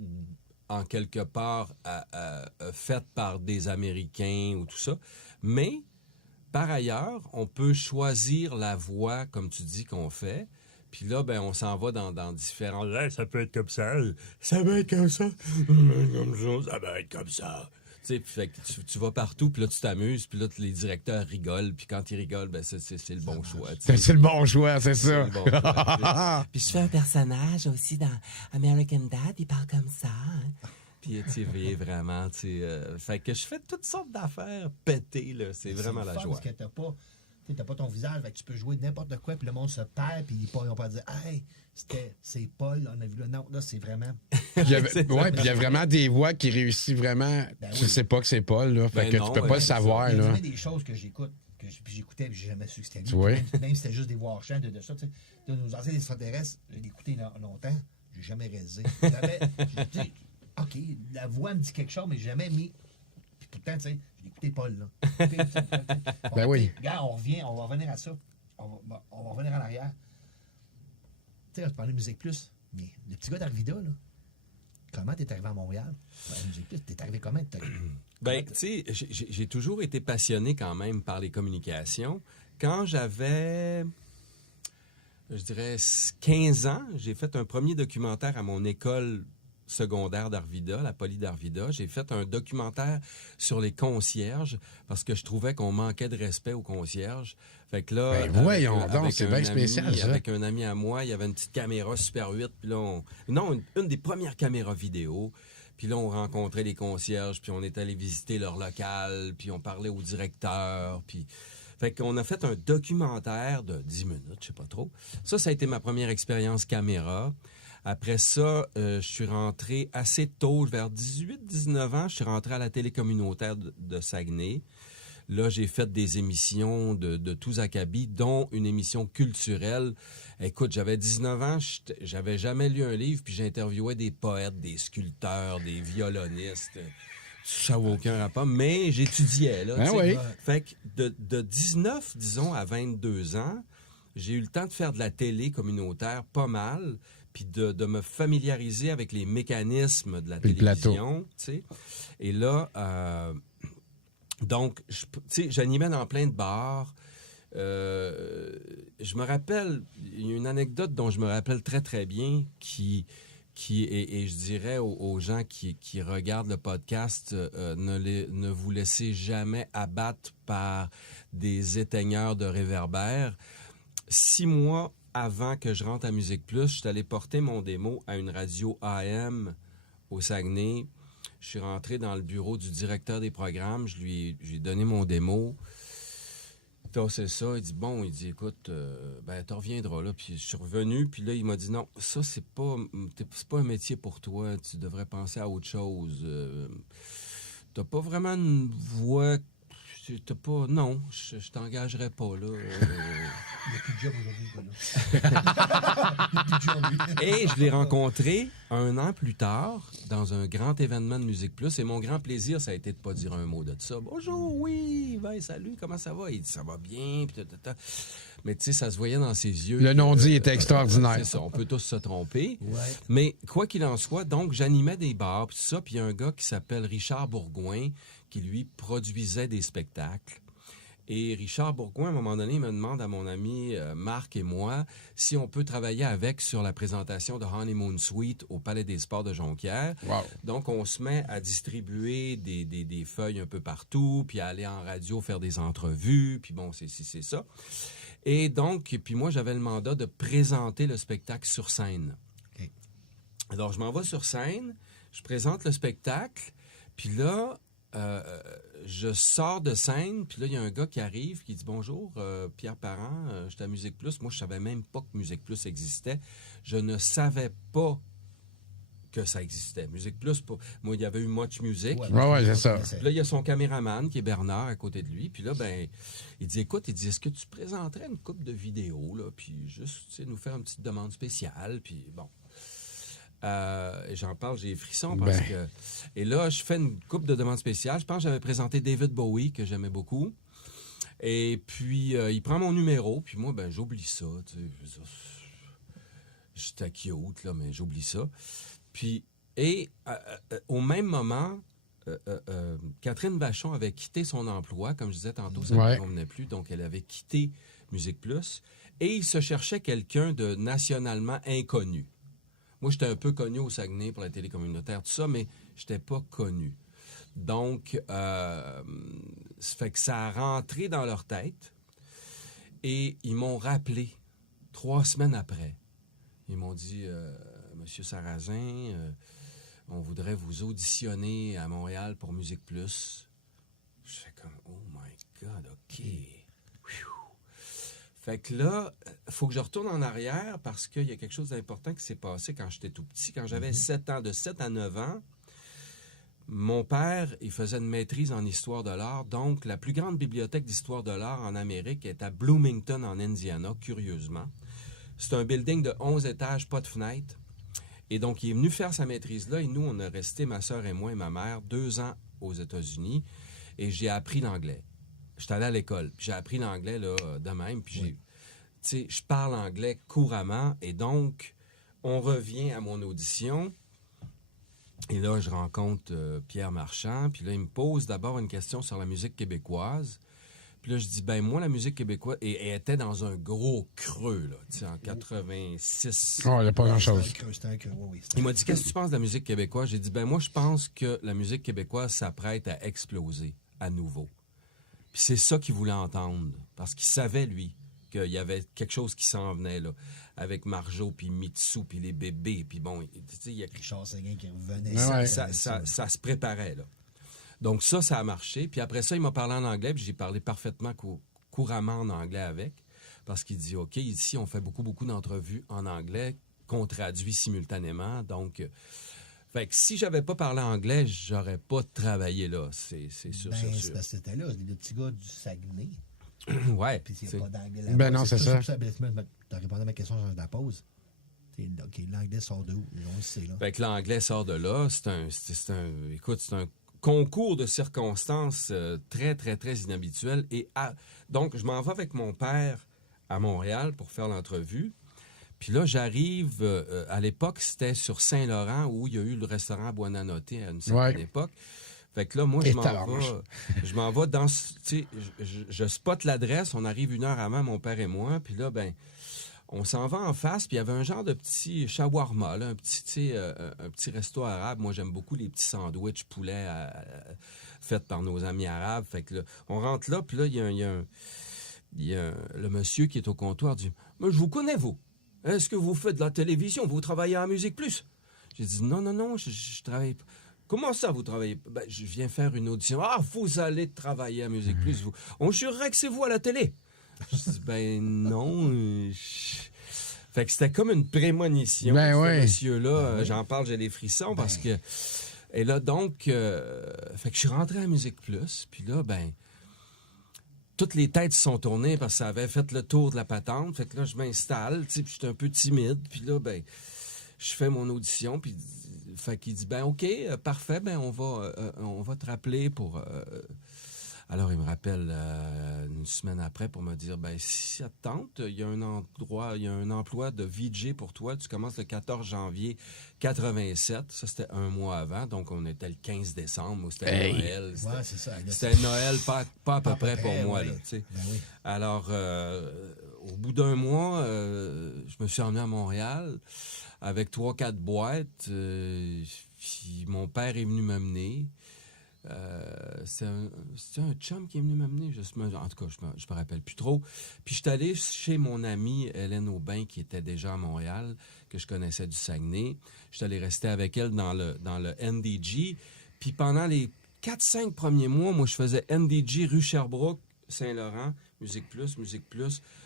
en quelque part, faites par des Américains ou tout ça. Mais, par ailleurs, on peut choisir la voix, comme tu dis, qu'on fait. Puis là, ben, on s'en va dans différents... ça peut être comme ça, ça peut être comme ça, ça peut être comme ça. Tu sais, fait que tu vas partout, puis là, tu t'amuses, puis là, les directeurs rigolent, puis quand ils rigolent, ben, c'est le bon choix. C'est le bon choix, c'est ça. Le bon choix. Puis je fais un personnage aussi dans American Dad, il parle comme ça. Hein? Puis tu sais, vraiment, tu sais... fait que je fais toutes sortes d'affaires pétées, là. C'est vraiment la joie. Parce que t'as pas ton visage, fait que tu peux jouer n'importe quoi, puis le monde se perd, puis ils vont pas dire « Hey, c'est Paul, on a vu le nom. » Là, c'est vraiment... Puis il y a vraiment des voix qui réussissent vraiment... Tu sais pas que c'est Paul, là. Fait que tu peux pas le savoir, là. Il y a des choses que j'écoute, puis j'écoutais, puis j'ai jamais su que c'était lui. Tu vois? Même si c'était juste des voix hors champ de ça, tu sais. De nos anciens extraterrestres, je l'ai écouté longtemps, j'ai jamais réalisé. J'ai dit, OK, la voix me dit quelque chose, mais j'ai jamais mis... Puis pourtant, tu sais, j'ai écouté Paul, là. Ben oui. Regarde, on va revenir à ça. On va revenir en arrière. Tu sais, on te parlait de Musique Plus, mais le petit gars d'Arvida, là, comment t'es arrivé à Montréal? Musique Plus, t'es arrivé comment? Ben, tu sais, j'ai toujours été passionné quand même par les communications. Quand j'avais, je dirais, 15 ans, j'ai fait un premier documentaire à mon école secondaire d'Arvida, la Poly d'Arvida. J'ai fait un documentaire sur les concierges parce que je trouvais qu'on manquait de respect aux concierges. Fait que là, voyons donc, c'est bien spécial, ça. Avec un ami à moi, il y avait une petite caméra Super 8, puis là, une des premières caméras vidéo. Puis là, on rencontrait les concierges, puis on est allé visiter leur local, puis on parlait au directeur, puis... Fait qu'on a fait un documentaire de 10 minutes, je sais pas trop. Ça a été ma première expérience caméra. Après ça, je suis rentré assez tôt, vers 18-19 ans, je suis rentré à la télé communautaire de Saguenay. Là, j'ai fait des émissions de tous acabit, dont une émission culturelle. Écoute, j'avais 19 ans, j'avais jamais lu un livre, puis j'interviewais des poètes, des sculpteurs, des violonistes. Ça n'a aucun rapport, mais j'étudiais, là. Oui. Fait que de 19, disons, à 22 ans, j'ai eu le temps de faire de la télé communautaire pas mal, puis de me familiariser avec les mécanismes de la télévision, tu sais. Et là, donc, tu sais, j'animais dans plein de bars. Je me rappelle, il y a une anecdote dont je me rappelle très, très bien et je dirais aux gens qui regardent le podcast, ne vous laissez jamais abattre par des éteigneurs de réverbères. 6 mois avant que je rentre à Musique Plus, je suis allé porter mon démo à une radio AM au Saguenay. Je suis rentré dans le bureau du directeur des programmes, j'ai donné mon démo. C'est ça, il dit, bon, écoute, tu reviendras là. Puis je suis revenu, puis là, il m'a dit, non, ça, c'est pas un métier pour toi, tu devrais penser à autre chose. T'as pas vraiment une voix, non, je t'engagerai pas, là. Il n'y a plus de job aujourd'hui, là. Il n'y a plus de job, lui. Et je l'ai rencontré 1 an plus tard dans un grand événement de Musique Plus. Et mon grand plaisir, ça a été de pas dire un mot de ça. Bonjour, oui, ben salut, comment ça va? Il dit, ça va bien. Mais tu sais, ça se voyait dans ses yeux. Le non-dit était extraordinaire. C'est ça, on peut tous se tromper. Ouais. Mais quoi qu'il en soit, donc, j'animais des bars, puis ça, puis il y a un gars qui s'appelle Richard Bourgoin qui, lui, produisait des spectacles. Et Richard Bourgoin, à un moment donné, me demande à mon ami Marc et moi si on peut travailler avec sur la présentation de Honeymoon Suite au Palais des Sports de Jonquière. Wow. Donc, on se met à distribuer des feuilles un peu partout, puis à aller en radio faire des entrevues, puis bon, c'est ça. Et donc, puis moi, j'avais le mandat de présenter le spectacle sur scène. Okay. Alors, je m'en vais sur scène, je présente le spectacle, puis là... je sors de scène, puis là, il y a un gars qui arrive, qui dit « Bonjour, Pierre Parent, je suis à Musique Plus. » Moi, je savais même pas que Musique Plus existait. Je ne savais pas que ça existait. Musique Plus, moi, il y avait eu Much Music. Ouais, c'est ça. Puis là, il y a son caméraman, qui est Bernard, à côté de lui. Puis là, ben, il dit « Écoute, est-ce que tu présenterais une couple de vidéos, là, puis juste, tu sais, nous faire une petite demande spéciale, puis bon. » J'en parle, j'ai des frissons parce que... Et là, je fais une couple de demandes spéciales. Je pense que j'avais présenté David Bowie, que j'aimais beaucoup. Et puis, il prend mon numéro, puis moi, ben j'oublie ça. Tu sais, j'étais cute, là, mais j'oublie ça. Puis, au même moment, Catherine Vachon avait quitté son emploi. Comme je disais tantôt, ça ne convenait plus. Donc, elle avait quitté Musique Plus. Et il se cherchait quelqu'un de nationalement inconnu. Moi, j'étais un peu connu au Saguenay pour la télé communautaire, tout ça, mais j'étais pas connu. Donc, ça fait que ça a rentré dans leur tête et ils m'ont rappelé 3 semaines après. Ils m'ont dit, Monsieur Sarrazin, on voudrait vous auditionner à Montréal pour Musique Plus. Je fais comme, oh my God, OK. Fait que là, il faut que je retourne en arrière parce qu'il y a quelque chose d'important qui s'est passé quand j'étais tout petit. Quand j'avais 7 ans, de 7 à 9 ans, mon père, il faisait une maîtrise en histoire de l'art. Donc, la plus grande bibliothèque d'histoire de l'art en Amérique est à Bloomington, en Indiana, curieusement. C'est un building de 11 étages, pas de fenêtre. Et donc, il est venu faire sa maîtrise là. Et nous, on a resté, ma sœur et moi et ma mère, 2 ans aux États-Unis. Et j'ai appris l'anglais. J'étais allé à l'école, puis j'ai appris l'anglais là, de même, puis je parle anglais couramment, et donc, on revient à mon audition, et là, je rencontre Pierre Marchand, puis là, il me pose d'abord une question sur la musique québécoise, puis là, je dis, ben moi, la musique québécoise, et elle était dans un gros creux, là, tu sais, en 86. Oh, il n'y a pas grand-chose. Il m'a dit, qu'est-ce que tu penses de la musique québécoise? J'ai dit, ben moi, je pense que la musique québécoise s'apprête à exploser à nouveau. Puis c'est ça qu'il voulait entendre, parce qu'il savait, lui, qu'il y avait quelque chose qui s'en venait, là, avec Marjo, puis Mitsu, puis les bébés, puis bon, tu sais, il y a Richard Seguin qui revenait. Ouais. ça se préparait, là. Donc ça a marché. Puis après ça, il m'a parlé en anglais, puis j'ai parlé parfaitement couramment en anglais avec, parce qu'il dit, OK, ici, on fait beaucoup d'entrevues en anglais, qu'on traduit simultanément. Donc, fait que si j'avais pas parlé anglais, j'aurais pas travaillé là, c'est sûr, Ben, sûr, c'est sûr. parce que c'était là, le petit gars du Saguenay. Ouais. Puis il n'y c'est- a pas d'anglais là-bas. Ben non, c'est ça. Tu as répondu à ma question dans la pause. OK, l'anglais sort de où? On le sait, là. Fait que l'anglais sort de là. Écoute, c'est un concours de circonstances très, très, très inhabituel. Donc, je m'en vais avec mon père à Montréal pour faire l'entrevue. Puis là, j'arrive, à l'époque, c'était sur Saint-Laurent où il y a eu le restaurant Buonanotte à une certaine époque. Fait que là, moi, je m'en vais dans... Tu sais, je spotte l'adresse, on arrive 1 heure avant, mon père et moi, puis là, ben, on s'en va en face, puis il y avait un genre de petit shawarma, là, un petit resto arabe. Moi, j'aime beaucoup les petits sandwichs poulet faits par nos amis arabes. Fait que là, on rentre là, puis là, il y a le monsieur qui est au comptoir dit « Mais je vous connais, vous. Est-ce que vous faites de la télévision? Vous travaillez à Musique Plus? » J'ai dit « Non, je travaille pas. » « Comment ça, vous travaillez? Ben, je viens faire une audition. Ah, vous allez travailler à Musique Plus, vous. On jurerait que c'est vous à la télé. Je dis, ben non. Fait que c'était comme une prémonition. Ben ce ouais. monsieur-là, j'en parle, j'ai les frissons parce que... Et là, donc, fait que je suis rentré à Musique Plus, puis là, ben, toutes les têtes se sont tournées parce que ça avait fait le tour de la patente. Fait que là, je m'installe, tu sais, puis j'étais un peu timide. Puis là, ben, je fais mon audition, puis fait qu'il dit, ben OK, parfait, ben on va te rappeler pour... Alors, il me rappelle une semaine après pour me dire, ben si ça te tente, il y a un emploi de VJ pour toi. Tu commences le 14 janvier 87. Ça, c'était un mois avant, donc on était le 15 décembre. C'était Noël. Ouais, c'est ça. C'était Noël, pas à peu près pour moi, oui. là, tu sais. Ben oui. Alors, au bout d'un mois, je me suis emmené à Montréal avec 3-4 boîtes. Puis mon père est venu m'amener. C'est un chum qui est venu m'amener. En tout cas, je me rappelle plus trop. Puis je suis allé chez mon amie Hélène Aubin, qui était déjà à Montréal, que je connaissais du Saguenay. Je suis allé rester avec elle dans le NDG. Puis pendant les 4-5 premiers mois, moi, je faisais NDG, rue Sherbrooke, Saint-Laurent, Musique Plus,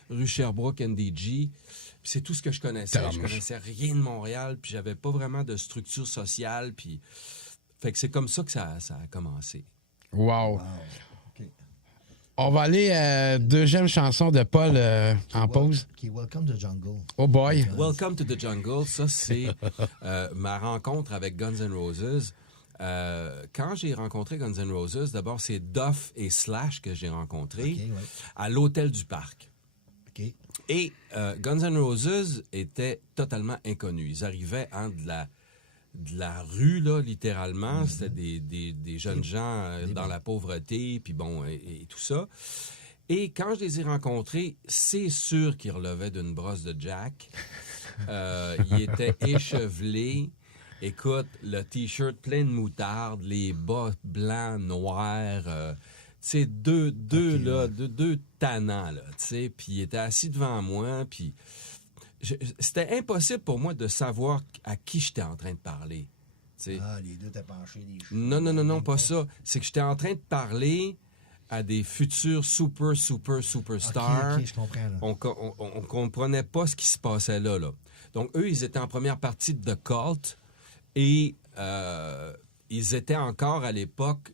rue Sherbrooke, NDG. Puis c'est tout ce que je connaissais. Je connaissais rien de Montréal, puis j'avais pas vraiment de structure sociale, puis... Fait que c'est comme ça que ça a commencé. Wow. OK. On va aller deuxième chanson de Paul en pause. Qui est Welcome to the Jungle. Oh boy. Welcome to the Jungle, ça c'est ma rencontre avec Guns N' Roses. Quand j'ai rencontré Guns N' Roses, d'abord c'est Duff et Slash que j'ai rencontrés à l'Hôtel du Parc. OK. Et Guns N' Roses étaient totalement inconnus. Ils arrivaient de la rue, là, littéralement. C'était des jeunes gens dans la pauvreté, puis bon, et tout ça. Et quand je les ai rencontrés, c'est sûr qu'ils relevaient d'une brosse de Jack. Ils étaient échevelés. Écoute, le T-shirt plein de moutarde, les bas blancs, noirs... tu sais, deux tannants, là, tu sais. Puis ils étaient assis devant moi, puis... C'était impossible pour moi de savoir à qui j'étais en train de parler. T'sais. Ah, les deux t'as penché les cheveux. Non, pas ça. C'est que j'étais en train de parler à des futurs superstars. OK, je comprends. Là. On comprenait pas ce qui se passait là. Donc, eux, ils étaient en première partie de The Cult et ils étaient encore, à l'époque,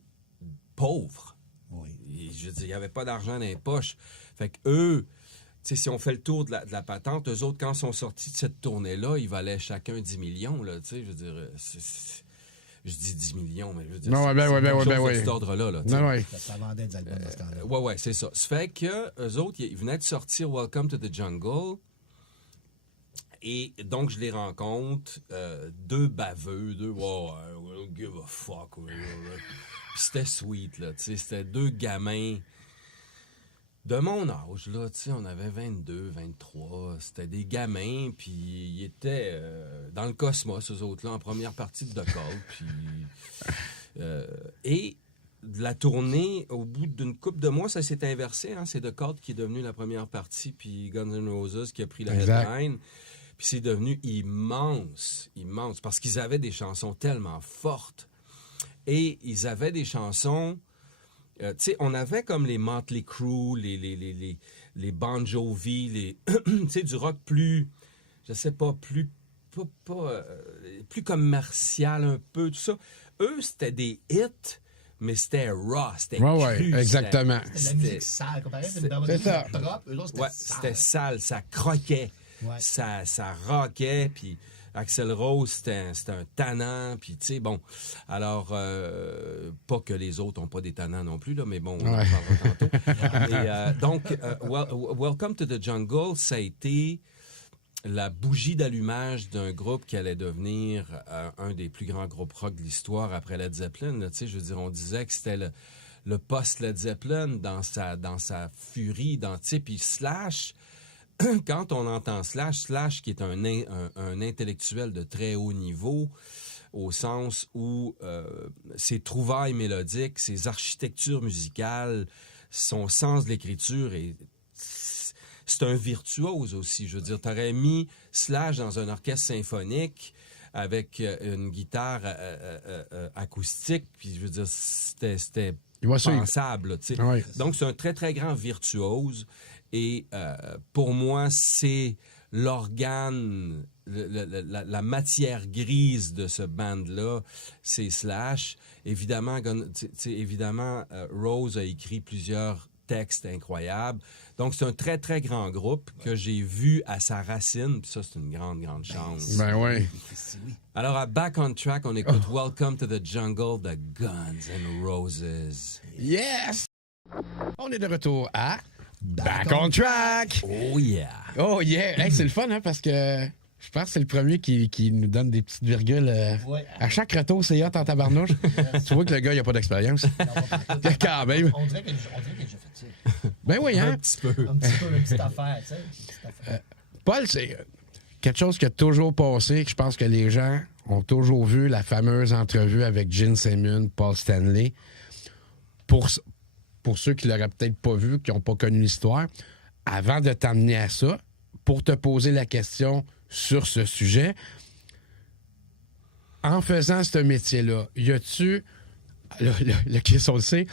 pauvres. Oui. Je veux dire, il n'y avait pas d'argent dans les poches. Fait que eux... T'sais, si on fait le tour de la patente, eux autres, quand ils sont sortis de cette tournée-là, ils valaient chacun 10 millions. Là, je veux dire, je dis 10 millions, mais je veux dire, c'est cet ordre-là. Là, ça vendait des albums dans ce temps-là. Ouais, c'est ça. Ça fait que eux autres, ils venaient de sortir Welcome to the Jungle. Et donc, je les rencontre, deux baveux, we'll give a fuck. Puis c'était sweet, là. C'était deux gamins... De mon âge, là, tu sais, on avait 22, 23, c'était des gamins, puis ils étaient dans le cosmos, eux autres-là, en première partie de The Cult, puis... et de la tournée, au bout d'une couple de mois, ça s'est inversé. Hein? C'est The Cult qui est devenu la première partie, puis Guns N' Roses qui a pris la headline. Puis c'est devenu immense, parce qu'ils avaient des chansons tellement fortes. Et ils avaient des chansons... tu sais, on avait comme les Motley Crue, les Bon Jovi, tu sais, du rock plus... Je sais pas, plus commercial un peu, tout ça. Eux, c'était des hits, mais c'était raw, c'était cru. Exactement. C'était de la musique sale, comparé à une c'est ça. drop, eux autres, c'était sale. C'était sale, ça croquait, ça rockait, puis Axl Rose, c'était un tannant, puis tu sais, bon, alors, pas que les autres n'ont pas des tannants non plus, là, mais bon, on en parlera tantôt. Et, donc, Welcome to the Jungle, ça a été la bougie d'allumage d'un groupe qui allait devenir un des plus grands groupes rock de l'histoire après Led Zeppelin. Là, je veux dire, on disait que c'était le post-Led Zeppelin dans sa furie, puis Slash, quand on entend Slash qui est un intellectuel de très haut niveau, au sens où ses trouvailles mélodiques, ses architectures musicales, son sens de l'écriture est... C'est un virtuose aussi. Je veux dire, t'aurais mis Slash dans un orchestre symphonique avec une guitare acoustique, puis je veux dire, c'était pensable. Ouais. Donc, c'est un très, très grand virtuose. Et pour moi, c'est l'organe, la matière grise de ce band-là, c'est Slash. Évidemment, Rose a écrit plusieurs textes incroyables. Donc, c'est un très, très grand groupe que j'ai vu à sa racine. Puis ça, c'est une grande, grande chance. Ben oui. Alors, à Back on Track, on écoute Welcome to the Jungle de Guns N' Roses. Yes! On est de retour à Back on Track! Oh yeah! Oh yeah! Hey, c'est le fun, hein, parce que je pense que c'est le premier qui nous donne des petites virgules. À chaque retour, c'est hot en tabarnouche. Tu vois que le gars, il n'a pas d'expérience. Quand même. On dirait que j'ai fait ça. Ben oui, hein? Un petit peu. Une petite affaire, tu sais. Paul, c'est quelque chose qui a toujours passé, que je pense que les gens ont toujours vu, la fameuse entrevue avec Gene Simmons, Paul Stanley. Pour ceux qui l'auraient peut-être pas vu, qui n'ont pas connu l'histoire, avant de t'amener à ça, pour te poser la question sur ce sujet, en faisant ce métier-là, y a-tu, le question le sait,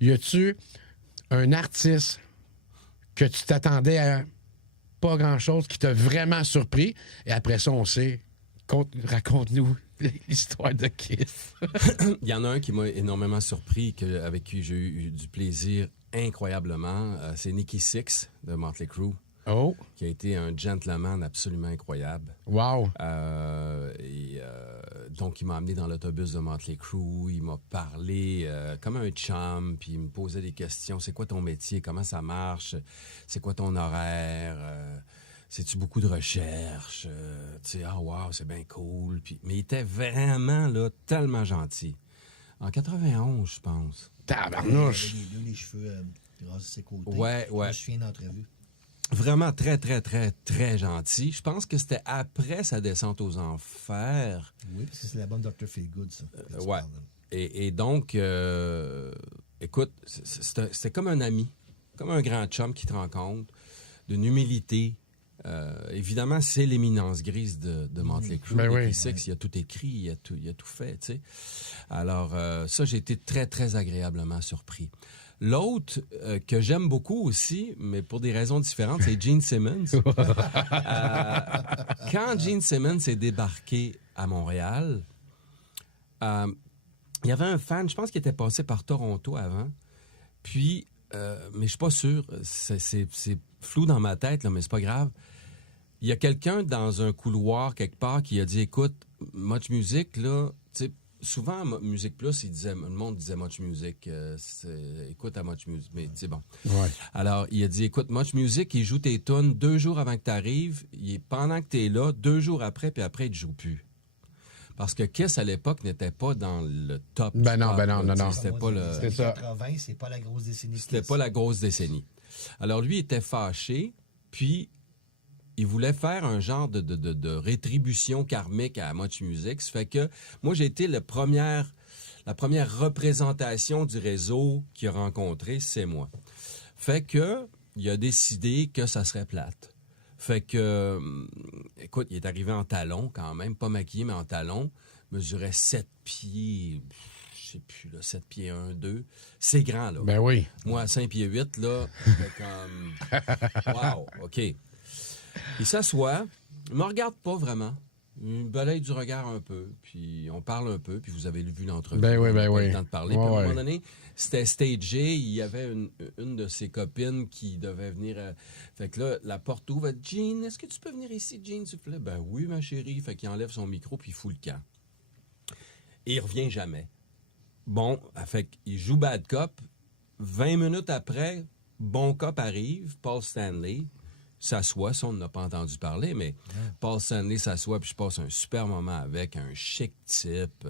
y a-tu un artiste que tu t'attendais à pas grand-chose, qui t'a vraiment surpris, et après ça, on sait, raconte-nous l'histoire de Kiss. Il y en a un qui m'a énormément surpris, avec qui j'ai eu du plaisir incroyablement. C'est Nicky Sixx de Motley Crue. Oh! Qui a été un gentleman absolument incroyable. Wow! Donc, il m'a amené dans l'autobus de Motley Crue. Il m'a parlé comme un chum, puis il me posait des questions. C'est quoi ton métier? Comment ça marche? C'est quoi ton horaire? C'est-tu beaucoup de recherche? Tu sais, wow, c'est bien cool. Mais il était vraiment, là, tellement gentil. En 91, je pense. Tabarnouche! Il avait les cheveux rasés ses côtés. Ouais. Je me souviens d'entrevue. Vraiment très, très, très, très gentil. Je pense que c'était après sa descente aux enfers. Oui, parce que c'est la bonne Dr. Feelgood, ça. Ouais. Et donc, écoute, c'était comme un ami, comme un grand chum qui te rencontre, d'une humilité. Évidemment, c'est l'éminence grise de Motley Crue. Ben oui. Il a tout écrit, il a tout fait, tu sais. Alors, ça, j'ai été très, très agréablement surpris. L'autre que j'aime beaucoup aussi, mais pour des raisons différentes, c'est Gene Simmons. Quand Gene Simmons est débarqué à Montréal, il y avait un fan, je pense qu'il était passé par Toronto avant, puis, mais je suis pas sûr, c'est flou dans ma tête, là, mais c'est pas grave. Il y a quelqu'un dans un couloir quelque part qui a dit, écoute, Much Music, là, tu sais, souvent, Musique Plus, le monde disait Much Music, écoute à Much Music, mais c'est bon. Ouais. Alors, il a dit, écoute, Much Music, il joue tes tunes 2 jours avant que tu arrives, pendant que tu es là, 2 jours après, puis après, il ne joue plus. Parce que Kiss, à l'époque, n'était pas dans le top. Ben non. C'était pas le... C'était ça. 80, c'est pas la grosse décennie. C'était pas la grosse décennie. Alors, lui, il était fâché, puis il voulait faire un genre de rétribution karmique à Much Music. Ça fait que moi, j'ai été la première la première représentation du réseau qu'il a rencontré, c'est moi. Fait que, il a décidé que ça serait plate. Fait que, écoute, il est arrivé en talons quand même, pas maquillé, mais en talons, mesurait 7 pieds, je sais plus, là, 7 pieds 1, 2. C'est grand, là. Ben oui. Moi, à 5 pieds 8, là, c'est comme... Wow, OK. Il s'assoit, il me regarde pas vraiment. Il balaye du regard un peu, puis on parle un peu, puis vous avez vu l'entrevue. Ben oui, on a pas oui. le temps de parler. Ouais, Puis à un ouais. moment donné, c'était stagé. Il y avait une de ses copines qui devait venir. Fait que là, la porte ouvre. Jean, est-ce que tu peux venir ici, Jean, s'il te plaît? Ben oui, ma chérie. Fait qu'il enlève son micro, puis il fout le camp. Et il revient jamais. Bon, fait qu'il joue Bad Cop. 20 minutes après, Bon Cop arrive, Paul Stanley s'assoit, ça on n'a pas entendu parler, mais Paul Stanley s'assoit, puis je passe un super moment avec, un chic type, tu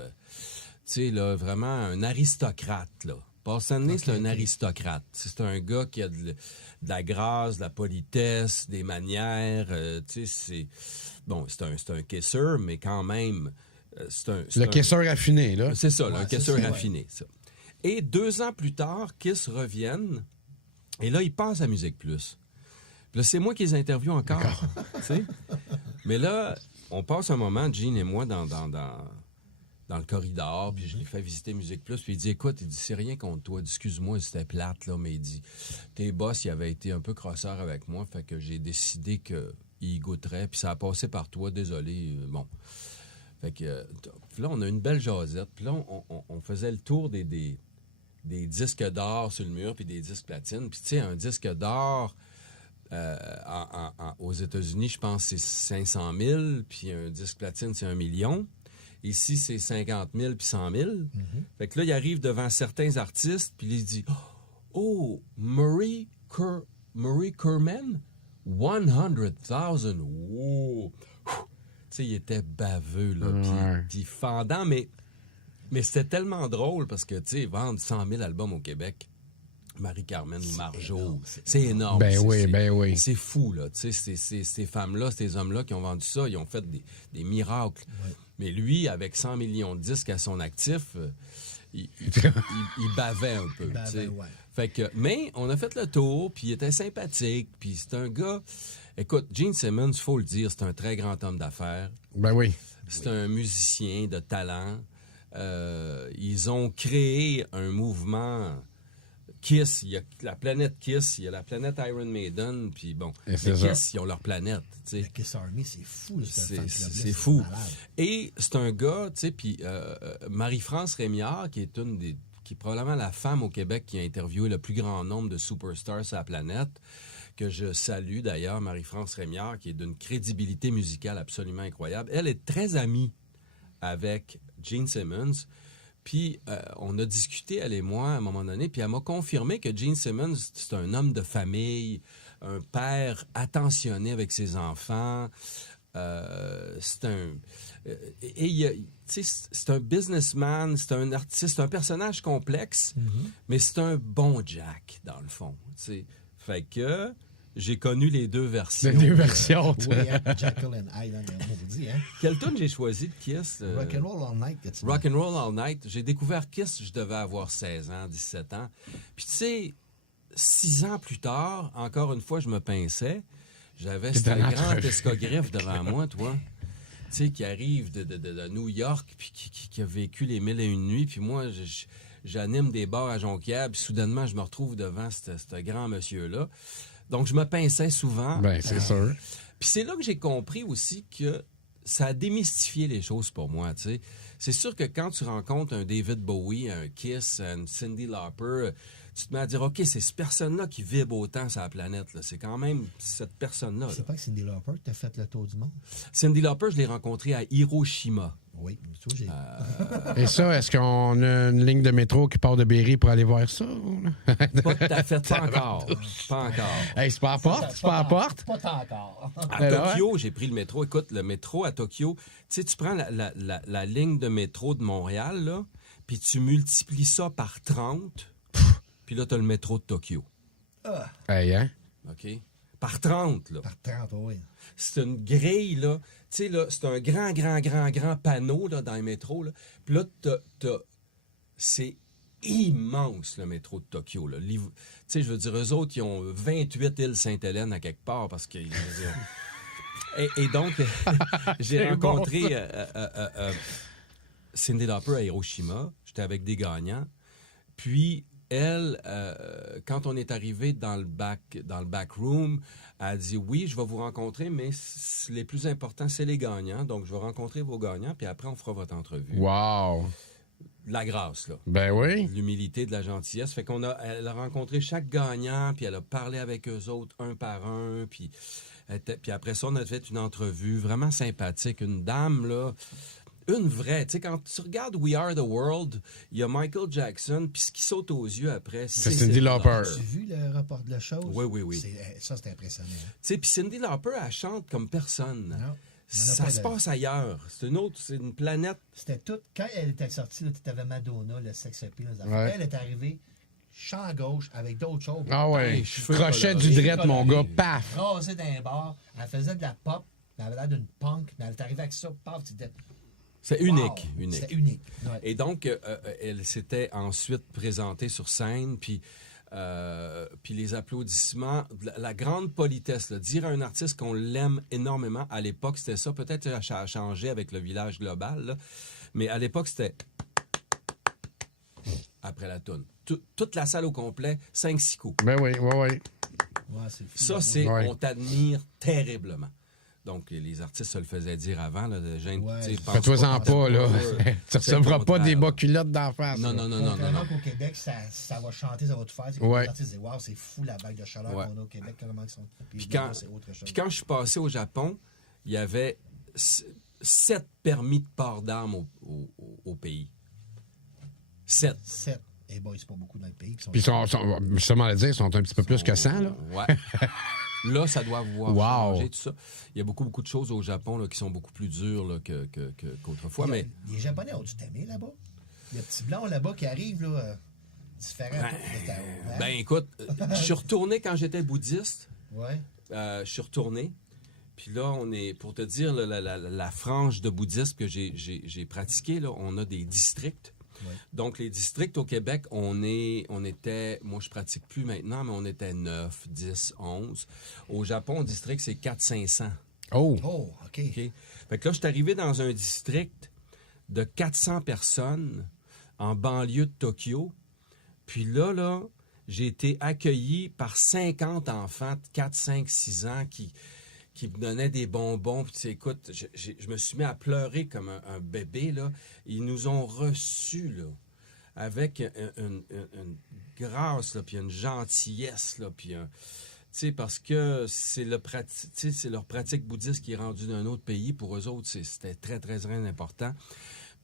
sais, là, vraiment un aristocrate, là. Paul Stanley, c'est un aristocrate. C'est un gars qui a de la grâce, de la politesse, des manières, tu sais, c'est... Bon, c'est un kisseur, mais quand même, Le kisseur raffiné, là. c'est ça, là, Ouais, un kisseur c'est ça, raffiné, ça. Et 2 ans plus tard, Kiss reviennent, et là, ils passent à Musique Plus. Puis là, c'est moi qui les interviewe encore. Tu sais? Mais là, on passe un moment, Gene et moi, dans le corridor, puis je lui fais visiter Musique Plus, puis il dit, écoute, il dit, c'est rien contre toi, excuse-moi, c'était plate, là, mais il dit, tes boss, ils avaient été un peu crosseurs avec moi, fait que j'ai décidé qu'ils goûteraient, puis ça a passé par toi, désolé, bon. Fait que, puis là, on a une belle jasette, puis là, on faisait le tour des disques d'or sur le mur, puis des disques platine, puis tu sais, un disque d'or... aux États-Unis, je pense que c'est 500 000, puis un disque platine, c'est 1 million. Ici, c'est 50 000 puis 100 000. Fait que là, il arrive devant certains artistes, puis il dit « Oh, Murray Kerman, 100,000. Wow! » Tu sais, il était baveux, là, puis fendant, mais c'était tellement drôle parce que, tu sais, vendre 100 000 albums au Québec, Marie-Carmen ou Marjo, c'est énorme. Ben oui. C'est fou, là. Tu sais, ces femmes-là, ces hommes-là qui ont vendu ça, ils ont fait des miracles. Ouais. Mais lui, avec 100 millions de disques à son actif, il bavait un peu. Tu sais. Ouais. Fait que, mais on a fait le tour, puis il était sympathique, puis c'est un gars... Écoute, Gene Simmons, il faut le dire, c'est un très grand homme d'affaires. Ben oui. C'est un musicien de talent. Ils ont créé un mouvement... Kiss, il y a la planète Kiss, il y a la planète Iron Maiden, puis bon, les Kiss, ils ont leur planète, tu sais. Le Kiss Army, c'est fou, là, c'est fou. Et c'est un gars, tu sais, puis Marie-France Rémiard, qui est qui est probablement la femme au Québec qui a interviewé le plus grand nombre de superstars sur la planète, que je salue d'ailleurs, Marie-France Rémiard, qui est d'une crédibilité musicale absolument incroyable. Elle est très amie avec Gene Simmons. Puis, on a discuté, elle et moi, à un moment donné, puis elle m'a confirmé que Gene Simmons, c'est un homme de famille, un père attentionné avec ses enfants. C'est un... c'est un businessman, c'est un artiste, c'est un personnage complexe, mais c'est un bon Jack, dans le fond. T'sais. Fait que... J'ai connu les deux versions. Les deux versions. Oui, hein, Jekyll and Hyde, on dit, hein. Quelle tune j'ai choisi de Kiss? Rock'n'Roll All Night. Rock'n'Roll All Night. J'ai découvert Kiss, je devais avoir 16 ans, 17 ans. Puis tu sais, 6 ans plus tard, encore une fois, je me pinçais. J'avais ce grand escogriffe devant moi, toi. Tu sais, qui arrive de New York, puis qui a vécu les 1001 nuits. Puis moi, j'anime des bars à Jonquière, puis soudainement, je me retrouve devant ce grand monsieur-là. Donc, je me pinçais souvent. Ben, c'est sûr. Puis c'est là que j'ai compris aussi que ça a démystifié les choses pour moi, tu sais. C'est sûr que quand tu rencontres un David Bowie, un Kiss, un Cyndi Lauper, tu te mets à dire, OK, c'est cette personne-là qui vibre autant sur la planète, là. C'est quand même cette personne-là. C'est pas que Cyndi Lauper t'a fait le tour du monde? Cyndi Lauper, je l'ai rencontrée à Hiroshima. Oui, toi, j'ai... Et ça, est-ce qu'on a une ligne de métro qui part de Berry pour aller voir ça? Pas tout à fait, pas encore. Pas encore. Hey, c'est pas à porte, c'est pas à porte. Pas tant encore. À Tokyo, j'ai pris le métro. Écoute, le métro à Tokyo, tu sais, tu prends la ligne de métro de Montréal, là, puis tu multiplies ça par 30, puis là, tu as le métro de Tokyo. Hey, hein? OK? Par 30, là. Par 30, oui. C'est une grille, là. Tu sais, là, c'est un grand panneau, là, dans les métros, là. Puis là, t'as c'est immense, le métro de Tokyo. Là. Tu sais, je veux dire, eux autres, ils ont 28 îles Sainte-Hélène à quelque part parce que... Et donc, j'ai rencontré Cyndi Lauper à Hiroshima. J'étais avec des gagnants. Puis, elle, quand on est arrivé dans le back room, elle a dit, oui, je vais vous rencontrer, mais les plus importants, c'est les gagnants. Donc, je vais rencontrer vos gagnants, puis après, on fera votre entrevue. Wow! De la grâce, là. Ben oui. De l'humilité, de la gentillesse. Fait elle a rencontré chaque gagnant, puis elle a parlé avec eux autres, un par un, puis après ça, on a fait une entrevue vraiment sympathique. Une dame, là, une vraie. Tu sais, quand tu regardes We Are the World, il y a Michael Jackson, puis ce qui saute aux yeux après, c'est Cyndi Lauper. As-tu vu le rapport de la chose? Oui. Ça, c'est impressionnant. Tu sais, puis Cyndi Lauper, elle chante comme personne. Non. Ça se passe ailleurs. C'est une planète. C'était tout. Quand elle était sortie, tu avais Madonna, le sex appeal. Ouais. Elle est arrivée champ gauche avec d'autres choses. Ah ouais. Les cheveux Crochet colorés. du dread, mon gars. Paf! Rasée d'un bar. Elle faisait de la pop. Elle avait l'air d'une punk. Mais elle est arrivée avec ça. Paf, c'était... C'est unique. C'est unique. Ouais. Et donc, elle s'était ensuite présentée sur scène, puis les applaudissements, la grande politesse, là, dire à un artiste qu'on l'aime énormément, à l'époque, c'était ça. Peut-être que ça a changé avec le village global, là, mais à l'époque, c'était après la toune. Toute la salle au complet, 5-6 coups. Ben oui. Ouais, c'est fou, Ça, là. c'est Ouais. on t'admire terriblement. Donc, les artistes se le faisaient dire avant. Là, Ouais. Fais-toi-en pas, là. Tu recevras pas des bas culottes d'en face. Non. Contrairement qu'au Québec, ça va chanter, ça va tout faire. C'est que Ouais. les artistes disent, waouh, c'est fou la vague de chaleur Ouais. qu'on a au Québec, comment ils sont. Puis évidemment, c'est autre chose. Puis quand je suis passé au Japon, il y avait 7 permis de port d'armes au pays. 7. 7. Eh boy, c'est pas beaucoup dans le pays. Puis justement à dire, ils sont un petit peu plus que 100, là. Ouais. Là, ça doit avoir Wow. changé, tout ça. Il y a beaucoup de choses au Japon là, qui sont beaucoup plus dures là, qu'autrefois. Mais Les Japonais ont dû t'aimer là-bas. Le petit blanc là-bas qui arrive, là, différent. ben écoute, je suis retourné quand j'étais bouddhiste. Ouais. Je suis retourné. Puis là, on est, pour te dire, là, la frange de bouddhisme que j'ai pratiqué, là, on a des districts. Ouais. Donc, les districts au Québec, on était, moi je pratique plus maintenant, mais on était 9, 10, 11. Au Japon, un district, c'est 400-500. Oh! Oh, OK. OK? Fait que là, je suis arrivé dans un district de 400 personnes en banlieue de Tokyo. Puis là, j'ai été accueilli par 50 enfants de 4, 5, 6 ans qui me donnaient des bonbons. Puis, écoute, je me suis mis à pleurer comme un bébé, là. Ils nous ont reçus, là, avec une grâce, là, puis une gentillesse, là, puis tu sais, parce que c'est leur pratique bouddhiste qui est rendue d'un autre pays. Pour eux autres, c'était très, très, très important.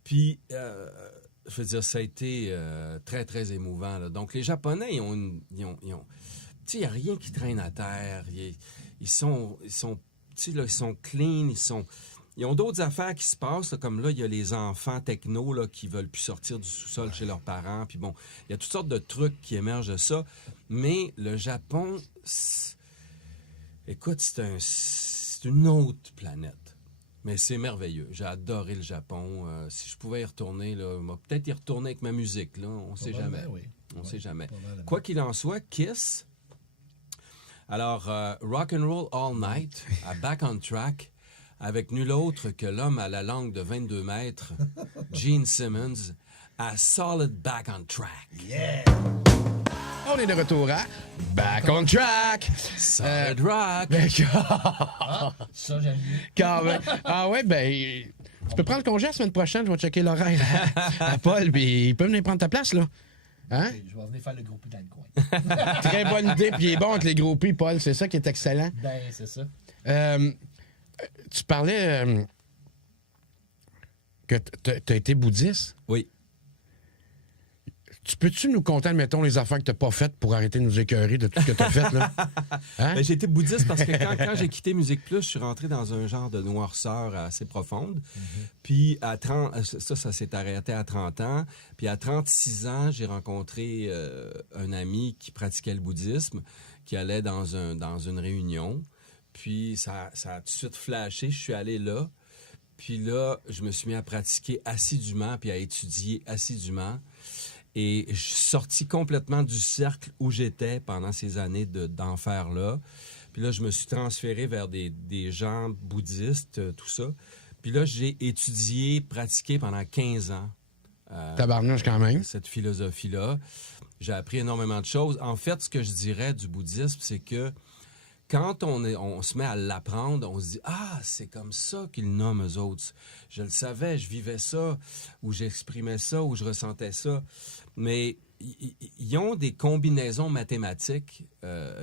Puis, je veux dire, ça a été très, très émouvant, là. Donc, les Japonais, ils ont tu sais, il n'y a rien qui traîne à terre. Ils sont tu sais, là, ils sont clean, ils ont d'autres affaires qui se passent, là, comme là, il y a les enfants techno là, qui veulent plus sortir du sous-sol chez leurs parents. Puis bon, il y a toutes sortes de trucs qui émergent de ça. Mais le Japon, écoute, c'est une autre planète. Mais c'est merveilleux. J'ai adoré le Japon. Si je pouvais y retourner, là, peut-être y retourner avec ma musique. Là, on ne sait jamais. Oui. On sait jamais. Probablement. Quoi qu'il en soit, Kiss... Alors, Rock and Roll All Night, à Back on Track, avec nul autre que l'homme à la langue de 22 mètres, Gene Simmons, à Solid Back on Track. Yeah! On est de retour à Back on Track! Solid Rock! Ça, j'aime mieux. Quand même. Ah ouais, ben, tu peux prendre congé la semaine prochaine, je vais checker l'horaire à Paul, puis il peut venir prendre ta place, là. Hein? Je vais venir faire le groupie dans le coin. Très bonne idée, puis il est bon avec les groupies, Paul, c'est ça qui est excellent. Ben, c'est ça. Tu parlais que tu as été bouddhiste. Oui. Tu peux-tu nous conter, admettons, les affaires que tu n'as pas faites pour arrêter de nous écœurer de tout ce que tu as fait, là? Hein? Ben, j'ai été bouddhiste parce que quand j'ai quitté Musique Plus, je suis rentré dans un genre de noirceur assez profonde. Puis à 30, ça s'est arrêté à 30 ans. Puis à 36 ans, j'ai rencontré un ami qui pratiquait le bouddhisme, qui allait dans une réunion. Puis ça a tout de suite flashé. Je suis allé là. Puis là, je me suis mis à pratiquer assidûment puis à étudier assidûment. Et je suis sorti complètement du cercle où j'étais pendant ces années d'enfer-là. Puis là, je me suis transféré vers des gens bouddhistes, tout ça. Puis là, j'ai étudié, pratiqué pendant 15 ans. Tabarnouche quand même. Cette philosophie-là. J'ai appris énormément de choses. En fait, ce que je dirais du bouddhisme, c'est que quand on se met à l'apprendre, on se dit « Ah, c'est comme ça qu'ils nomment eux autres. Je le savais, je vivais ça, ou j'exprimais ça, ou je ressentais ça. » Mais ils ont des combinaisons mathématiques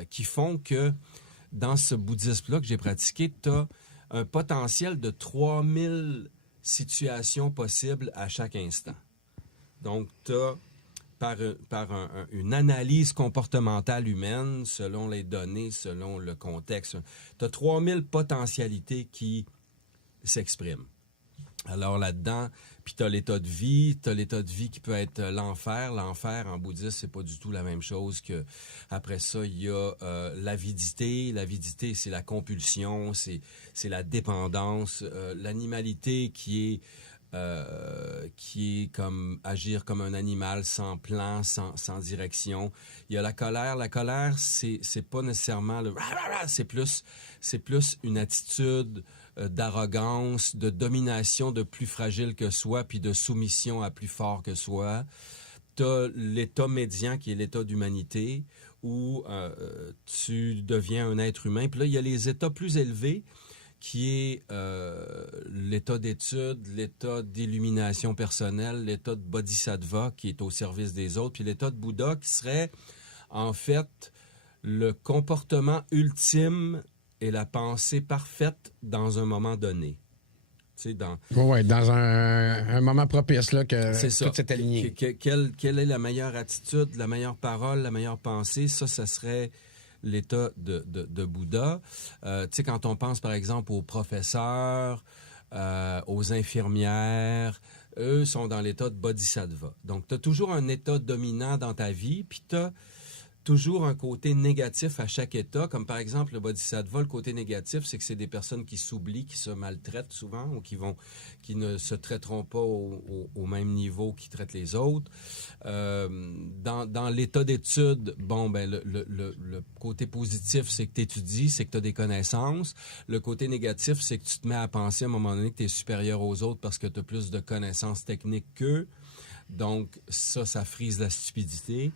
qui font que dans ce bouddhisme-là que j'ai pratiqué, tu as un potentiel de 3000 situations possibles à chaque instant. Donc, tu as, par une analyse comportementale humaine, selon les données, selon le contexte, tu as 3000 potentialités qui s'expriment. Alors là-dedans, puis tu as l'état de vie qui peut être l'enfer. L'enfer, en bouddhisme, c'est pas du tout la même chose que. Après ça, il y a l'avidité. L'avidité, c'est la compulsion, c'est la dépendance. L'animalité qui est comme agir comme un animal sans plan, sans direction. Il y a la colère. La colère, c'est pas nécessairement le c'est plus une attitude d'arrogance, de domination de plus fragile que soi, puis de soumission à plus fort que soi. T'as l'état médian qui est l'état d'humanité, où tu deviens un être humain. Puis là, il y a les états plus élevés, qui est l'état d'étude, l'état d'illumination personnelle, l'état de bodhisattva qui est au service des autres, puis l'état de Bouddha qui serait en fait le comportement ultime et la pensée parfaite dans un moment donné. Tu sais, dans un moment propice là, que tout s'est aligné. Quelle est la meilleure attitude, la meilleure parole, la meilleure pensée? Ça serait l'état de Bouddha. Tu sais, quand on pense, par exemple, aux professeurs, aux infirmières, eux sont dans l'état de bodhisattva. Donc, tu as toujours un état dominant dans ta vie, puis tu as toujours un côté négatif à chaque état. Comme par exemple, le bodhisattva, le côté négatif, c'est que c'est des personnes qui s'oublient, qui se maltraitent souvent, ou qui ne se traiteront pas au même niveau qu'ils traitent les autres. Dans l'état d'étude, le côté positif, c'est que tu étudies, c'est que tu as des connaissances. Le côté négatif, c'est que tu te mets à penser à un moment donné que tu es supérieur aux autres parce que tu as plus de connaissances techniques qu'eux. Donc, ça frise la stupidité.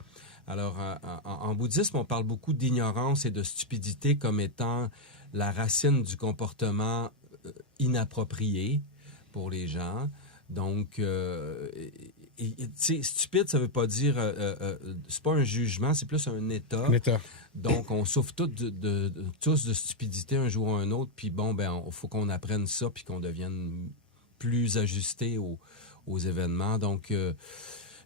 Alors, en bouddhisme, on parle beaucoup d'ignorance et de stupidité comme étant la racine du comportement inapproprié pour les gens. Donc, stupide, ça veut pas dire... c'est pas un jugement, c'est plus un état. Donc, on souffre tous de stupidité un jour ou un autre, puis il faut qu'on apprenne ça, puis qu'on devienne plus ajusté aux événements. Donc...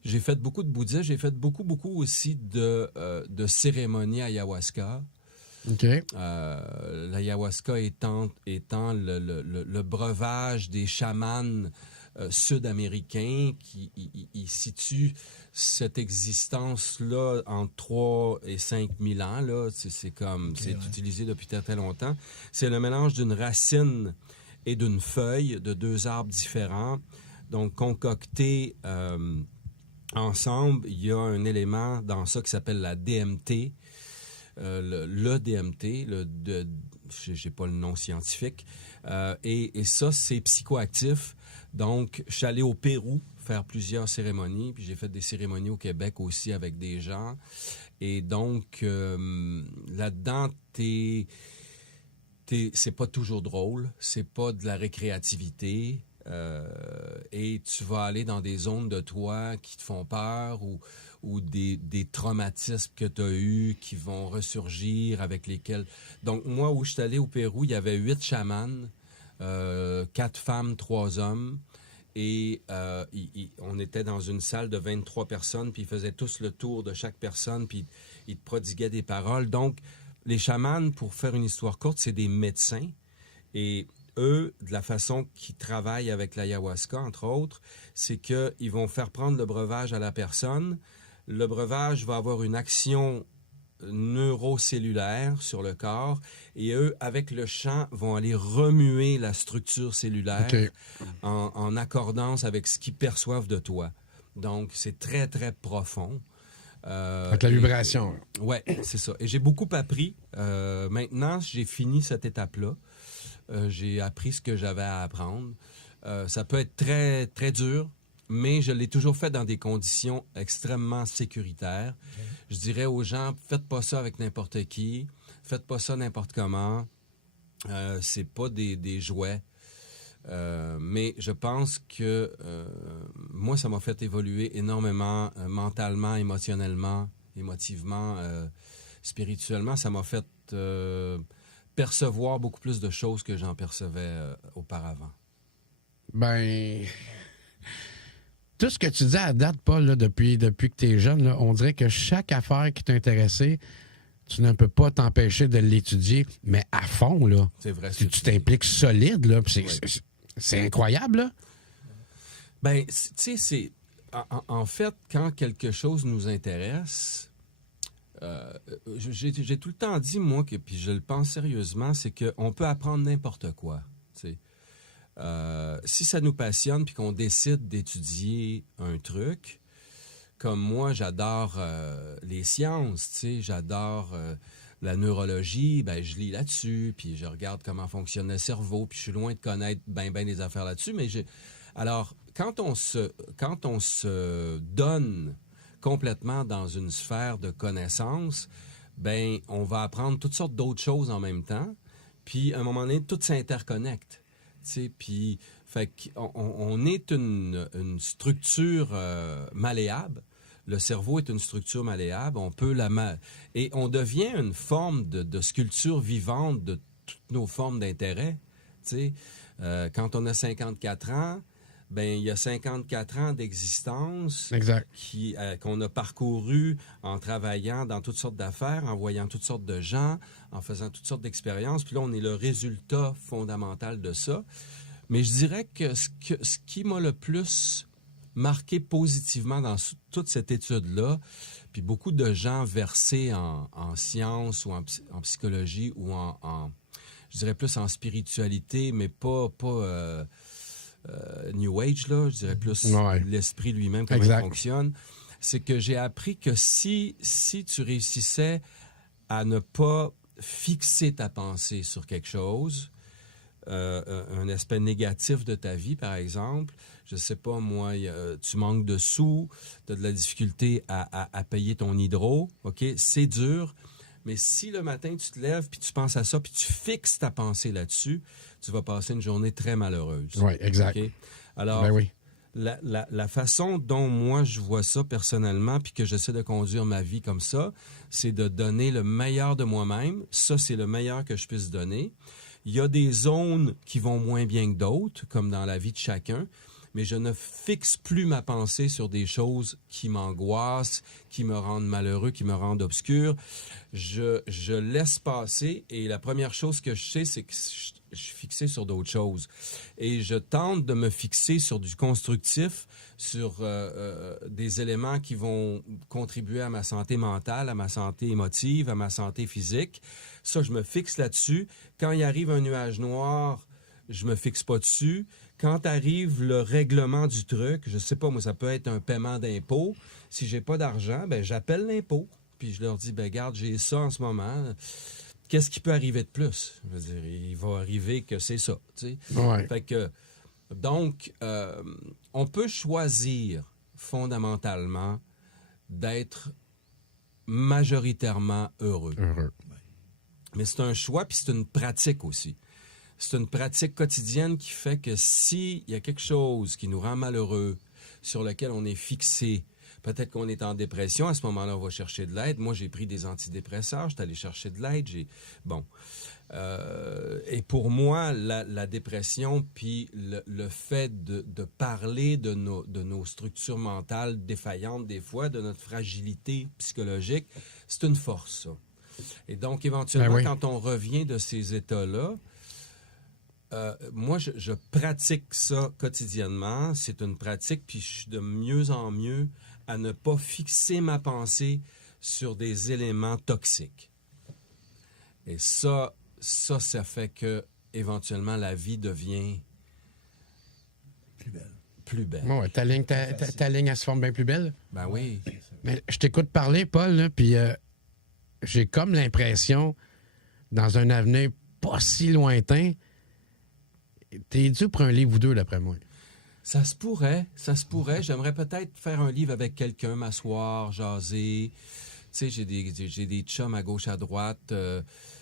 j'ai fait beaucoup de bouddhisme, j'ai fait beaucoup aussi de cérémonies ayahuasca. OK. L'ayahuasca étant le breuvage des chamans sud-américains qui situent cette existence-là entre 3 et 5 000 ans. Là. C'est utilisé depuis très longtemps. C'est le mélange d'une racine et d'une feuille de 2 arbres différents. Donc, concocté... ensemble, il y a un élément dans ça qui s'appelle la DMT. Le DMT, j'ai pas le nom scientifique. Et ça, c'est psychoactif. Donc, je suis allé au Pérou faire plusieurs cérémonies, puis j'ai fait des cérémonies au Québec aussi avec des gens. Et donc, là-dedans, c'est pas toujours drôle, c'est pas de la récréativité. Et tu vas aller dans des zones de toi qui te font peur ou des traumatismes que tu as eus qui vont ressurgir avec lesquels... Donc, moi, où je suis allé au Pérou, il y avait 8 chamans, 4 femmes, 3 hommes. Et on était dans une salle de 23 personnes, puis ils faisaient tous le tour de chaque personne, puis ils te prodiguaient des paroles. Donc, les chamans, pour faire une histoire courte, c'est des médecins. Et eux, de la façon qu'ils travaillent avec l'ayahuasca, entre autres, c'est qu'ils vont faire prendre le breuvage à la personne. Le breuvage va avoir une action neurocellulaire sur le corps et eux, avec le chant, vont aller remuer la structure cellulaire en accordance avec ce qu'ils perçoivent de toi. Donc, c'est très, très profond. Avec la vibration. Oui, c'est ça. Et j'ai beaucoup appris. Maintenant, j'ai fini cette étape-là. J'ai appris ce que j'avais à apprendre. Ça peut être très, très dur, mais je l'ai toujours fait dans des conditions extrêmement sécuritaires. Okay. Je dirais aux gens, faites pas ça avec n'importe qui, faites pas ça n'importe comment. C'est pas des jouets. Mais je pense que moi, ça m'a fait évoluer énormément mentalement, émotionnellement, émotivement, spirituellement. Ça m'a fait percevoir beaucoup plus de choses que j'en percevais auparavant. Ben, tout ce que tu dis à date, Paul, là, depuis que tu es jeune, là, on dirait que chaque affaire qui t'a intéressé, tu ne peux pas t'empêcher de l'étudier, mais à fond, là. C'est vrai. Tu t'impliques solide, là. C'est incroyable, là. Ben, tu sais, c'est... En fait, quand quelque chose nous intéresse, j'ai tout le temps dit, moi, puis je le pense sérieusement, c'est qu'on peut apprendre n'importe quoi, tu sais. Si ça nous passionne puis qu'on décide d'étudier un truc, comme moi, j'adore les sciences, tu sais, j'adore la neurologie, ben je lis là-dessus, puis je regarde comment fonctionne le cerveau, puis je suis loin de connaître ben des affaires là-dessus, mais alors, quand on se donne complètement dans une sphère de connaissances, ben on va apprendre toutes sortes d'autres choses en même temps, puis à un moment donné, tout s'interconnecte. Puis, on est une structure malléable. Le cerveau est une structure malléable. On peut et on devient une forme de sculpture vivante de toutes nos formes d'intérêt. Quand on a 54 ans, ben il y a 54 ans d'existence qu'on a parcouru en travaillant dans toutes sortes d'affaires, en voyant toutes sortes de gens, en faisant toutes sortes d'expériences. Puis là, on est le résultat fondamental de ça. Mais je dirais que ce qui m'a le plus marqué positivement dans toute cette étude-là, puis beaucoup de gens versés en sciences ou en psychologie ou je dirais plus en spiritualité, mais pas New Age, là, je dirais plus l'esprit lui-même, comment il fonctionne, c'est que j'ai appris que si tu réussissais à ne pas fixer ta pensée sur quelque chose, un aspect négatif de ta vie, par exemple, je sais pas, moi, tu manques de sous, tu as de la difficulté à payer ton hydro, OK? C'est dur, mais si le matin, tu te lèves, puis tu penses à ça, puis tu fixes ta pensée là-dessus, tu vas passer une journée très malheureuse. Oui, exact. Okay? Alors, la façon dont moi, je vois ça personnellement, puis que j'essaie de conduire ma vie comme ça, c'est de donner le meilleur de moi-même. Ça, c'est le meilleur que je puisse donner. Il y a des zones qui vont moins bien que d'autres, comme dans la vie de chacun, mais je ne fixe plus ma pensée sur des choses qui m'angoissent, qui me rendent malheureux, qui me rendent obscur. Je laisse passer et la première chose que je sais, c'est que je suis fixé sur d'autres choses. Et je tente de me fixer sur du constructif, sur des éléments qui vont contribuer à ma santé mentale, à ma santé émotive, à ma santé physique. Ça, je me fixe là-dessus. Quand il arrive un nuage noir, je me fixe pas dessus. Quand arrive le règlement du truc, je sais pas, moi, ça peut être un paiement d'impôt. Si j'ai pas d'argent, ben j'appelle l'impôt. Puis je leur dis, ben garde, j'ai ça en ce moment. Qu'est-ce qui peut arriver de plus? Je veux dire, il va arriver que c'est ça, tu sais. Ouais. Fait que, donc, on peut choisir fondamentalement d'être majoritairement heureux. Mais c'est un choix, puis c'est une pratique aussi. C'est une pratique quotidienne qui fait que s'il y a quelque chose qui nous rend malheureux, sur lequel on est fixé, peut-être qu'on est en dépression, à ce moment-là, on va chercher de l'aide. Moi, j'ai pris des antidépresseurs, je suis allé chercher de l'aide. Et pour moi, la dépression, puis le fait de parler de nos structures mentales défaillantes des fois, de notre fragilité psychologique, c'est une force, ça. Et donc, éventuellement, quand on revient de ces états-là, moi, je pratique ça quotidiennement. C'est une pratique, puis je suis de mieux en mieux à ne pas fixer ma pensée sur des éléments toxiques. Et ça fait que éventuellement la vie devient plus belle. Ouais, ta ligne, ta ligne, elle se forme bien plus belle. Ben oui. Mais je t'écoute parler, Paul, là, puis j'ai comme l'impression, dans un avenir pas si lointain, t'es dû pour un livre ou deux, d'après moi. Ça se pourrait. J'aimerais peut-être faire un livre avec quelqu'un, m'asseoir, jaser. Tu sais, j'ai des chums à gauche, à droite.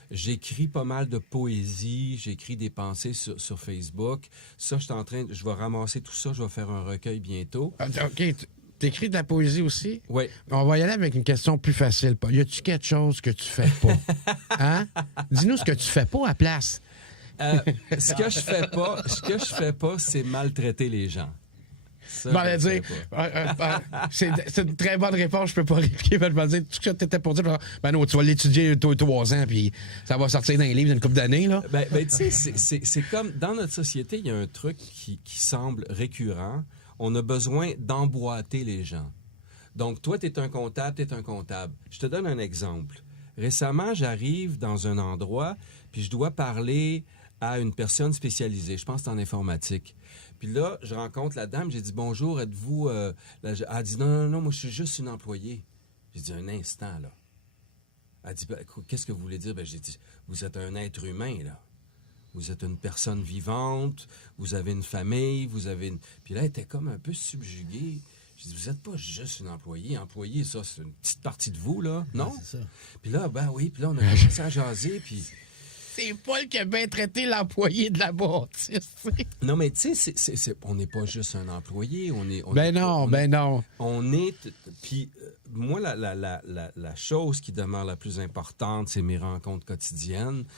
J'écris pas mal de poésie. J'écris des pensées sur Facebook. Ça, je vais ramasser tout ça. Je vais faire un recueil bientôt. OK. T'écris de la poésie aussi? Oui. On va y aller avec une question plus facile. Y a-tu quelque chose que tu fais pas? Hein? Dis-nous ce que tu fais pas à place. Ce que je fais pas, c'est maltraiter les gens. Ça, Bon, dire, c'est une très bonne réponse, je peux pas répliquer. Je vais dire tout ce que tu étais pour dire. Ben non, tu vas l'étudier 3 ans, puis ça va sortir dans les livres d'une couple d'années. Là. Ben tu sais, c'est comme dans notre société, il y a un truc qui semble récurrent. On a besoin d'emboîter les gens. Donc, toi, tu es un comptable. Je te donne un exemple. Récemment, j'arrive dans un endroit, puis je dois parler à une personne spécialisée. Je pense que c'est en informatique. Puis là, je rencontre la dame, j'ai dit « Bonjour, êtes-vous... Elle a dit « Non, moi, je suis juste une employée. » J'ai dit « Un instant, là. » Elle dit « Qu'est-ce que vous voulez dire? » J'ai dit « Vous êtes un être humain, là. Vous êtes une personne vivante, vous avez une famille, vous avez une... » Puis là, elle était comme un peu subjuguée. J'ai dit « Vous n'êtes pas juste une employée. Employée, ça, c'est une petite partie de vous, là. Non? Ouais, c'est ça. Puis là, ben oui, puis là, on a commencé à jaser, puis... C'est Paul qui a bien traité l'employé de la bâtisse. Non, mais tu sais, on n'est pas juste un employé. Non. On est... Puis moi, la chose qui demeure la plus importante, c'est mes rencontres quotidiennes. Tu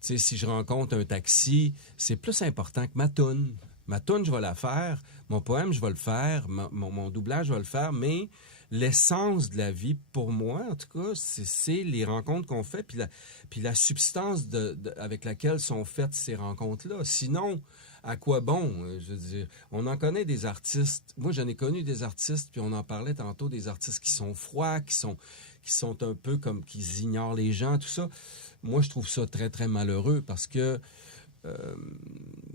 sais, si je rencontre un taxi, c'est plus important que ma toune. Ma toune, je vais la faire. Mon poème, je vais le faire. Mon doublage, je vais le faire. Mais l'essence de la vie, pour moi, en tout cas, c'est les rencontres qu'on fait, puis la substance avec laquelle sont faites ces rencontres-là. Sinon, à quoi bon? Je veux dire, on en connaît des artistes. Moi, j'en ai connu des artistes, puis on en parlait tantôt, des artistes qui sont froids, qui sont un peu comme, qui ignorent les gens, tout ça. Moi, je trouve ça très, très malheureux parce que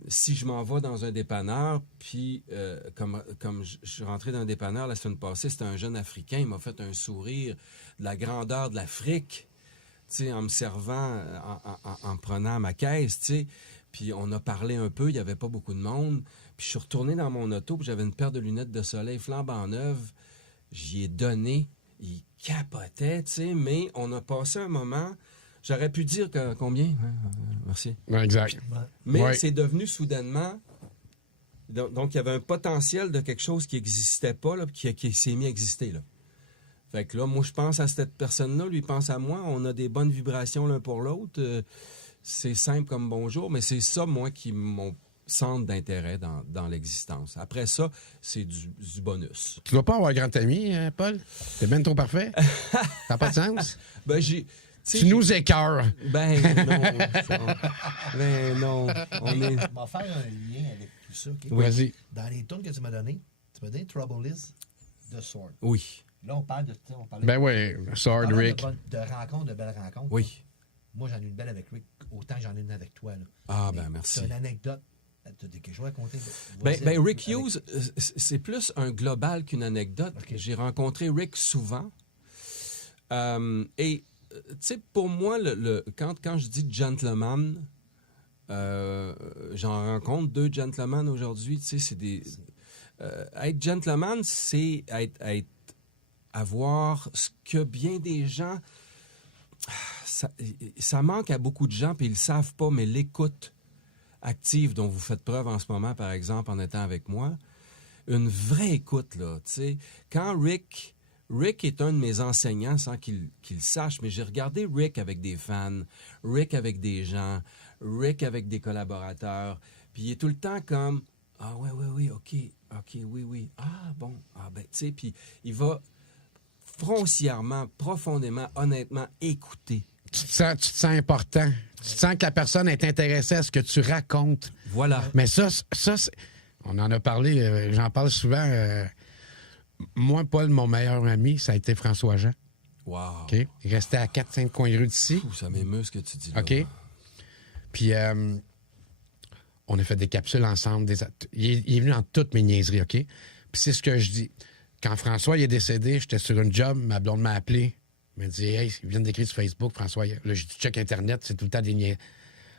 si je m'en vais dans un dépanneur, puis comme je suis rentré dans un dépanneur la semaine passée, c'était un jeune Africain, il m'a fait un sourire de la grandeur de l'Afrique, tu sais, en me servant, en prenant ma caisse, tu sais, puis on a parlé un peu, il n'y avait pas beaucoup de monde, puis je suis retourné dans mon auto, puis j'avais une paire de lunettes de soleil flambant neuve, j'y ai donné, il capotait, tu sais, mais on a passé un moment... J'aurais pu dire combien? Merci. Exact. Mais c'est devenu soudainement... Donc, il y avait un potentiel de quelque chose qui n'existait pas, là, qui s'est mis à exister. Là. Fait que là, moi, je pense à cette personne-là, lui pense à moi. On a des bonnes vibrations l'un pour l'autre. C'est simple comme bonjour, mais c'est ça, moi, qui mon centre d'intérêt dans l'existence. Après ça, c'est du bonus. Tu dois pas avoir un grand ami, Paul? T'es bien trop parfait? Ça n'a pas de sens? Ben, tu nous écœures. Ben non. On va faire un lien avec tout ça. Okay? Vas-y. Dans les tunes que tu m'as donné Trouble Is The Sword. Oui. Là, on parle de... Ben oui, Sword, Rick. De rencontres, de belles rencontres. Oui. Moi, j'en ai une belle avec Rick, autant que j'en ai une avec toi. Là. Ah, ben merci. C'est une anecdote. Tu as quelque chose à compter? Ben Rick Hughes, c'est plus un global qu'une anecdote. Okay. J'ai rencontré Rick souvent. Et... Tu sais, pour moi, quand je dis gentleman, j'en rencontre 2 gentlemen aujourd'hui. Tu sais, c'est des... être gentleman, c'est avoir ce que bien des gens... Ça manque à beaucoup de gens, puis ils le savent pas, mais l'écoute active dont vous faites preuve en ce moment, par exemple, en étant avec moi, une vraie écoute, là, tu sais. Quand Rick est un de mes enseignants sans qu'il sache, mais j'ai regardé Rick avec des fans, Rick avec des gens, Rick avec des collaborateurs, puis il est tout le temps comme « Ah oui, OK, oui, ah bon, ah ben, tu sais, puis il va foncièrement, profondément, honnêtement écouter. Tu te sens important. Tu te sens que la personne est intéressée à ce que tu racontes. Voilà. Mais ça on en a parlé, j'en parle souvent... Moi, Paul, mon meilleur ami, ça a été François Jean. Wow. OK? Il restait à 4-5 coins de rue d'ici. Ça m'émeut ce que tu dis là. OK? Puis, On a fait des capsules ensemble. Il est venu en toutes mes niaiseries, OK? Puis c'est ce que je dis. Quand François il est décédé, j'étais sur une job, ma blonde m'a appelé. Elle m'a dit, hey, ils viennent d'écrire sur Facebook, François. Là, j'ai dit, check Internet, c'est tout le temps des niaiseries.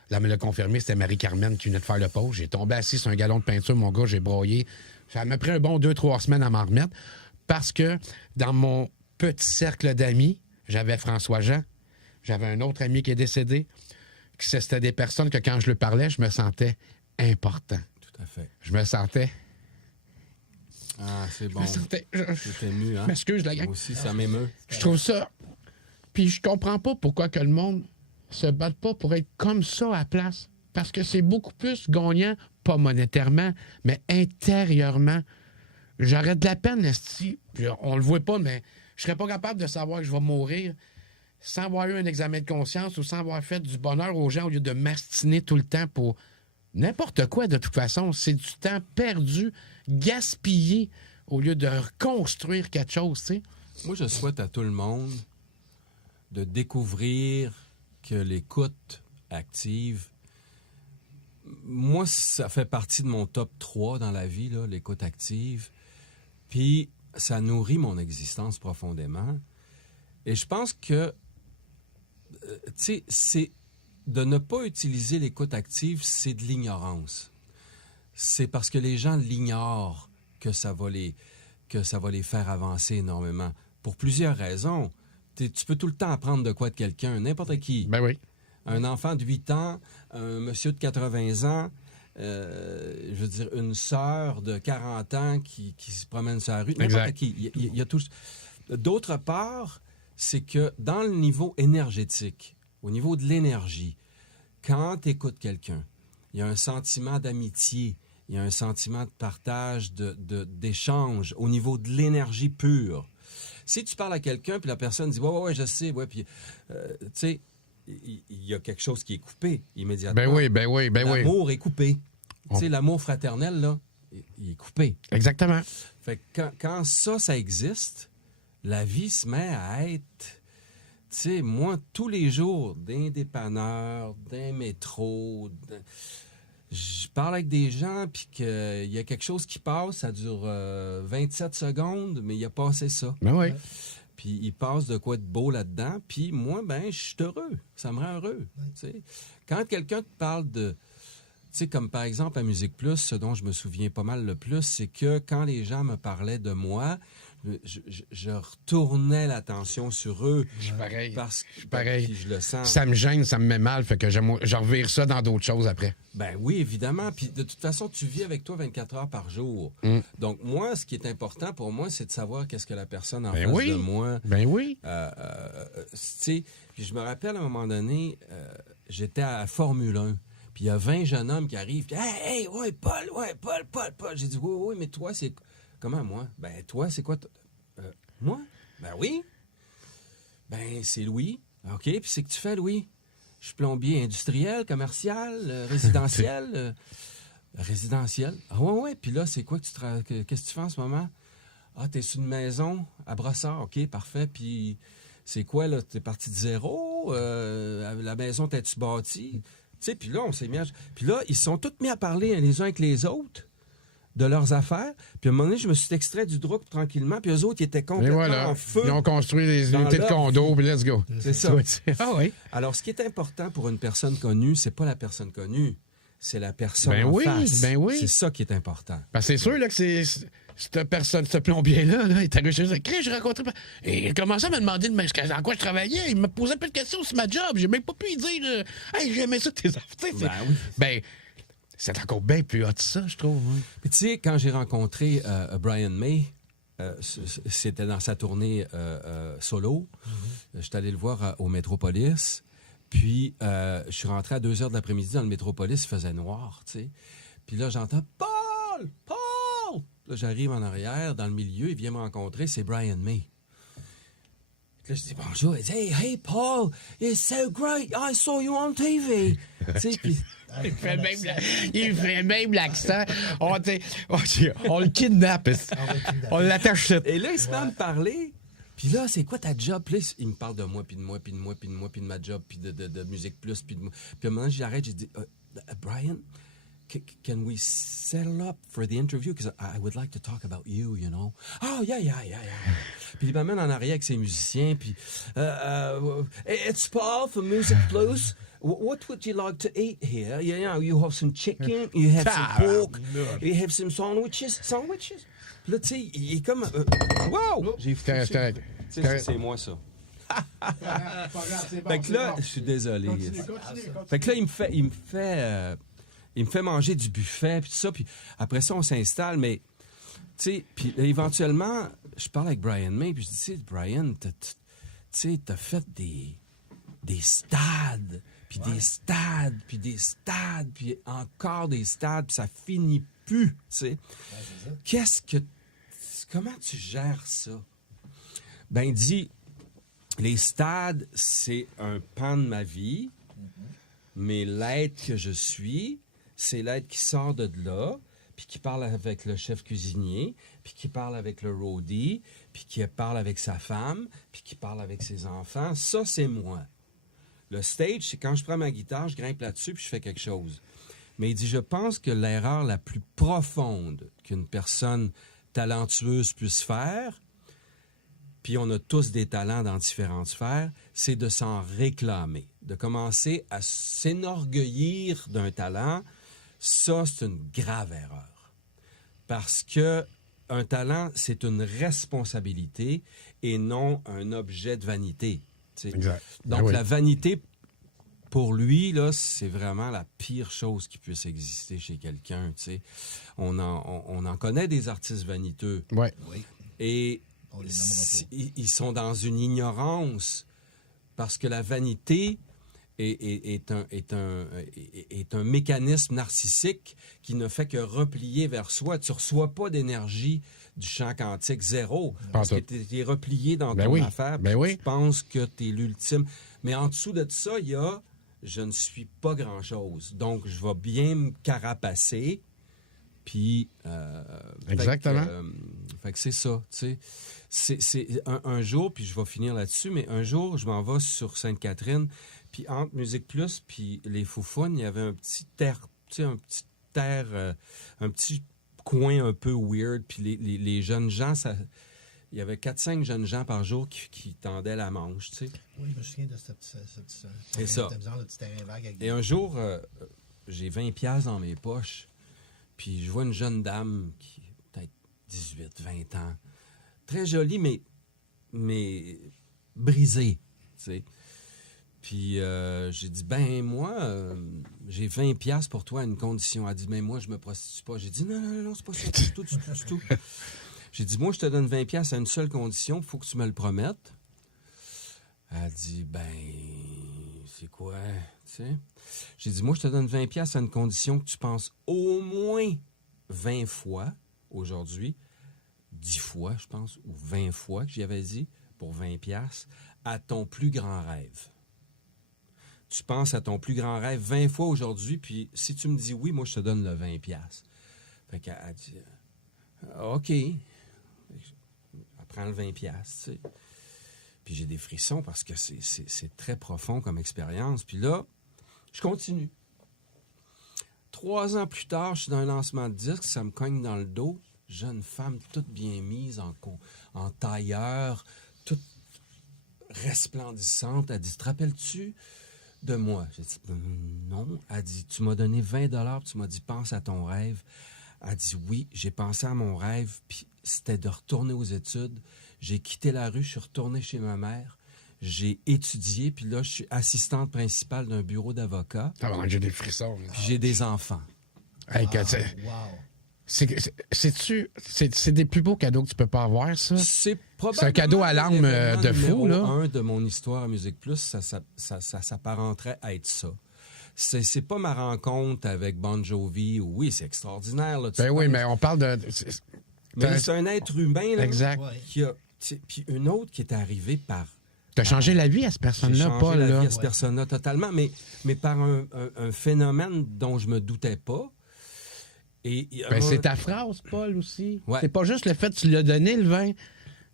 Là, elle me l'a confirmé, c'était Marie-Carmen qui venait de faire le post. J'ai tombé assis sur un galon de peinture, mon gars, j'ai broyé. Ça m'a pris un bon 2-3 semaines à m'en remettre parce que dans mon petit cercle d'amis, j'avais François Jean, j'avais un autre ami qui est décédé. C'était des personnes que quand je lui parlais, je me sentais important. Tout à fait. Je me sentais... Ah, c'est bon. Je me sentais... C'est ému, hein? Je m'excuse, la gang. Moi aussi, ça m'émeut. Je trouve ça... Puis je comprends pas pourquoi que le monde se batte pas pour être comme ça à la place. Parce que c'est beaucoup plus gagnant, pas monétairement, mais intérieurement. J'aurais de la peine, esti. On le voit pas, mais je serais pas capable de savoir que je vais mourir sans avoir eu un examen de conscience ou sans avoir fait du bonheur aux gens au lieu de m'astiner tout le temps pour n'importe quoi, de toute façon. C'est du temps perdu, gaspillé, au lieu de reconstruire quelque chose, tu sais. Moi, je souhaite à tout le monde de découvrir que l'écoute active, moi, ça fait partie de mon top 3 dans la vie, là, l'écoute active. Puis, ça nourrit mon existence profondément. Et je pense que, tu sais, c'est de ne pas utiliser l'écoute active, c'est de l'ignorance. C'est parce que les gens l'ignorent que ça va les faire avancer énormément. Pour plusieurs raisons. Tu peux tout le temps apprendre de quoi de quelqu'un, n'importe qui. Ben oui. Un enfant de 8 ans, un monsieur de 80 ans, je veux dire, une sœur de 40 ans qui se promène sur la rue, n'importe qui. Il y a tout... D'autre part, c'est que dans le niveau énergétique, au niveau de l'énergie, quand tu écoutes quelqu'un, il y a un sentiment d'amitié, il y a un sentiment de partage, d'échange au niveau de l'énergie pure. Si tu parles à quelqu'un, puis la personne dit « Ouais, je sais, ouais », puis, tu sais, il y a quelque chose qui est coupé immédiatement. Ben oui. L'amour est coupé. Tu sais, l'amour fraternel, là, il est coupé. Exactement. Fait que quand ça existe, la vie se met à être... Tu sais, moi, tous les jours, d'un dépanneur, d'un métro... Je parle avec des gens, puis qu'il y a quelque chose qui passe, ça dure 27 secondes, mais il a passé ça. Ben oui. Puis il passe de quoi de beau là-dedans, puis moi, ben, je suis heureux. Ça me rend heureux. Ouais. Quand quelqu'un te parle de... Tu sais, comme par exemple à Musique Plus, ce dont je me souviens pas mal le plus, c'est que quand les gens me parlaient de moi, je retournais l'attention sur eux. Je suis pareil. Parce que je suis pareil. Puis je le sens. Ça me gêne, ça me met mal, fait que je revire ça dans d'autres choses après. Ben oui, évidemment. Puis de toute façon, tu vis avec toi 24 heures par jour. Donc moi, ce qui est important pour moi, c'est de savoir qu'est-ce que la personne en face de moi. Ben oui. Tu sais, puis je me rappelle à un moment donné, j'étais à Formule 1. Puis il y a 20 jeunes hommes qui arrivent. Puis, hey, ouais, Paul. J'ai dit, oui, mais toi, c'est... Comment, moi? Ben, toi, c'est quoi? Moi? Ben oui. Ben, c'est Louis. OK, puis c'est que tu fais, Louis? Je suis plombier industriel, commercial, résidentiel. Résidentiel. Ah ouais. Puis là, c'est quoi qu'est-ce que tu fais en ce moment? Ah, t'es sur une maison à Brossard. OK, parfait. Puis c'est quoi, là? T'es parti de zéro? La maison, t'es-tu bâtie? Tu sais, puis là, on s'est mis à... Puis là, ils se sont tous mis à parler les uns avec les autres de leurs affaires. Puis à un moment donné, je me suis extrait du groupe tranquillement, puis eux autres, ils étaient complètement en feu. Ils ont construit des unités de condo, puis let's go. C'est ça. Ah oui. Alors, ce qui est important pour une personne connue, c'est pas la personne connue, c'est la personne en face. Ben oui. C'est ça qui est important. Parce que c'est sûr là, que cette personne, ce plombier-là, il est arrivé chez eux. Je rencontrais pas. Et il commençait à me demander dans quoi je travaillais. Il me posait plein de questions sur ma job. J'ai même pas pu lui dire hey, j'aimais ça tes affaires. Ben, c'est encore bien plus hot ça, je trouve. Hein. Puis tu sais, quand j'ai rencontré Brian May, c'était dans sa tournée solo. Je suis allé le voir au Métropolis. Puis je suis rentré à 2h de l'après-midi dans le Métropolis. Il faisait noir, tu sais. Puis là, j'entends « Paul! Paul! » Là, j'arrive en arrière, dans le milieu. Il vient me rencontrer. C'est Brian May. Là, je dis bonjour. Il dit Hey, Paul, it's so great. I saw you on TV. Puis, il fait même l'accent. On le kidnappe. On l'attache. Et là, il se met à me parler. Puis là, c'est quoi ta job? Puis là, il me parle de moi, puis de moi, puis de moi, puis de ma job, puis de Musique Plus, puis de moi. Puis à un moment, j'arrête, j'ai dit Brian, can we settle up for the interview? Because I would like to talk about you, you know. Oh, yeah. Puis il m'amène en arrière avec ses musiciens, puis it's Paul from Music Plus. What would you like to eat here? You know, you have some chicken, you have some pork, you have some sandwiches. Puis là, tu sais, il est comme... wow! J'ai foutu. C'est moi, ça. Fait que là, je suis désolé. Continue. Fait que là, il me fait manger du buffet, puis tout ça, puis après ça, on s'installe, mais, tu sais, puis éventuellement, je parle avec Brian May, puis je dis, tu sais, Brian, t'as fait des stades, puis des stades, puis des stades, puis encore des stades, puis ça finit plus, tu sais. Comment tu gères ça? Ben, il dit, les stades, c'est un pan de ma vie, mais l'être que je suis, c'est l'être qui sort de là, puis qui parle avec le chef cuisinier, puis qui parle avec le roadie, puis qui parle avec sa femme, puis qui parle avec ses enfants. Ça, c'est moi. Le stage, c'est quand je prends ma guitare, je grimpe là-dessus, puis je fais quelque chose. Mais il dit, je pense que l'erreur la plus profonde qu'une personne talentueuse puisse faire, puis on a tous des talents dans différentes sphères, c'est de s'en réclamer, de commencer à s'enorgueillir d'un talent. Ça, c'est une grave erreur. Parce que un talent, c'est une responsabilité et non un objet de vanité. T'sais. Exact. Donc, la vanité, pour lui, là, c'est vraiment la pire chose qui puisse exister chez quelqu'un. T'sais. On en connaît des artistes vaniteux. Ouais. Oui. Et On les nommera pas. ils sont dans une ignorance parce que la vanité est un mécanisme narcissique qui ne fait que replier vers soi. Tu ne reçois pas d'énergie du champ quantique zéro. Parce que tu es replié dans ton affaire. Tu penses que tu es l'ultime. Mais en dessous de ça, il y a « je ne suis pas grand-chose ». Donc, je vais bien me carapacer. Puis... Exactement. Fait que c'est ça, tu sais. C'est un jour, puis je vais finir là-dessus, mais un jour, je m'en vais sur Sainte-Catherine, puis entre Musique Plus puis les Foufounes, il y avait un petit terre, tu sais, un petit coin un peu weird, puis les jeunes gens, il y avait 4-5 jeunes gens par jour qui tendaient la manche, tu sais. Oui, je me souviens de ce C'est ça. le petit terrain vague avec Et un jour, j'ai 20$ dans mes poches, puis je vois une jeune dame qui a peut-être 18, 20 ans, très jolie, mais brisée, tu sais. Puis j'ai dit, ben moi, j'ai 20$ pour toi à une condition. Elle dit, mais moi, je me prostitue pas. J'ai dit, non, c'est pas ça du tout. J'ai dit, moi, je te donne 20$ à une seule condition, il faut que tu me le promettes. Elle dit, ben, c'est quoi, tu sais? J'ai dit, moi, je te donne 20$ à une condition que tu penses au moins 20 fois aujourd'hui, 10 fois, je pense, ou 20 fois que j'y avais dit, pour 20$, à ton plus grand rêve. Tu penses à ton plus grand rêve 20 fois aujourd'hui, puis si tu me dis oui, moi, je te donne le 20$. Fait qu'elle a dit, OK. Elle prend le 20$, tu sais. Puis j'ai des frissons parce que c'est très profond comme expérience. Puis là, je continue. 3 ans plus tard, je suis dans un lancement de disque, ça me cogne dans le dos. Jeune femme, toute bien mise, en tailleur, toute resplendissante. Elle dit, te rappelles-tu de moi? J'ai dit, non. Elle dit, tu m'as donné 20$, tu m'as dit, pense à ton rêve. Elle dit, oui, j'ai pensé à mon rêve, puis c'était de retourner aux études. J'ai quitté la rue, je suis retourné chez ma mère. J'ai étudié, puis là, je suis assistante principale d'un bureau d'avocat. J'ai des frissons. Puis j'ai des enfants. Hey, c'est des plus beaux cadeaux que tu peux pas avoir, ça? C'est un cadeau à l'âme de fou, là. Un de mon histoire à Musique Plus, ça s'apparenterait à être ça. C'est pas ma rencontre avec Bon Jovi. Oui, c'est extraordinaire. Là, mais on parle de... Mais c'est un être humain, là, exact. Qui a... Puis une autre qui est arrivée par... T'as changé la vie à cette personne-là, Paul. J'ai changé la vie à cette personne-là totalement, mais par un phénomène dont je me doutais pas. C'est ta phrase, Paul, aussi. Ouais. C'est pas juste le fait que tu lui as donné le vin,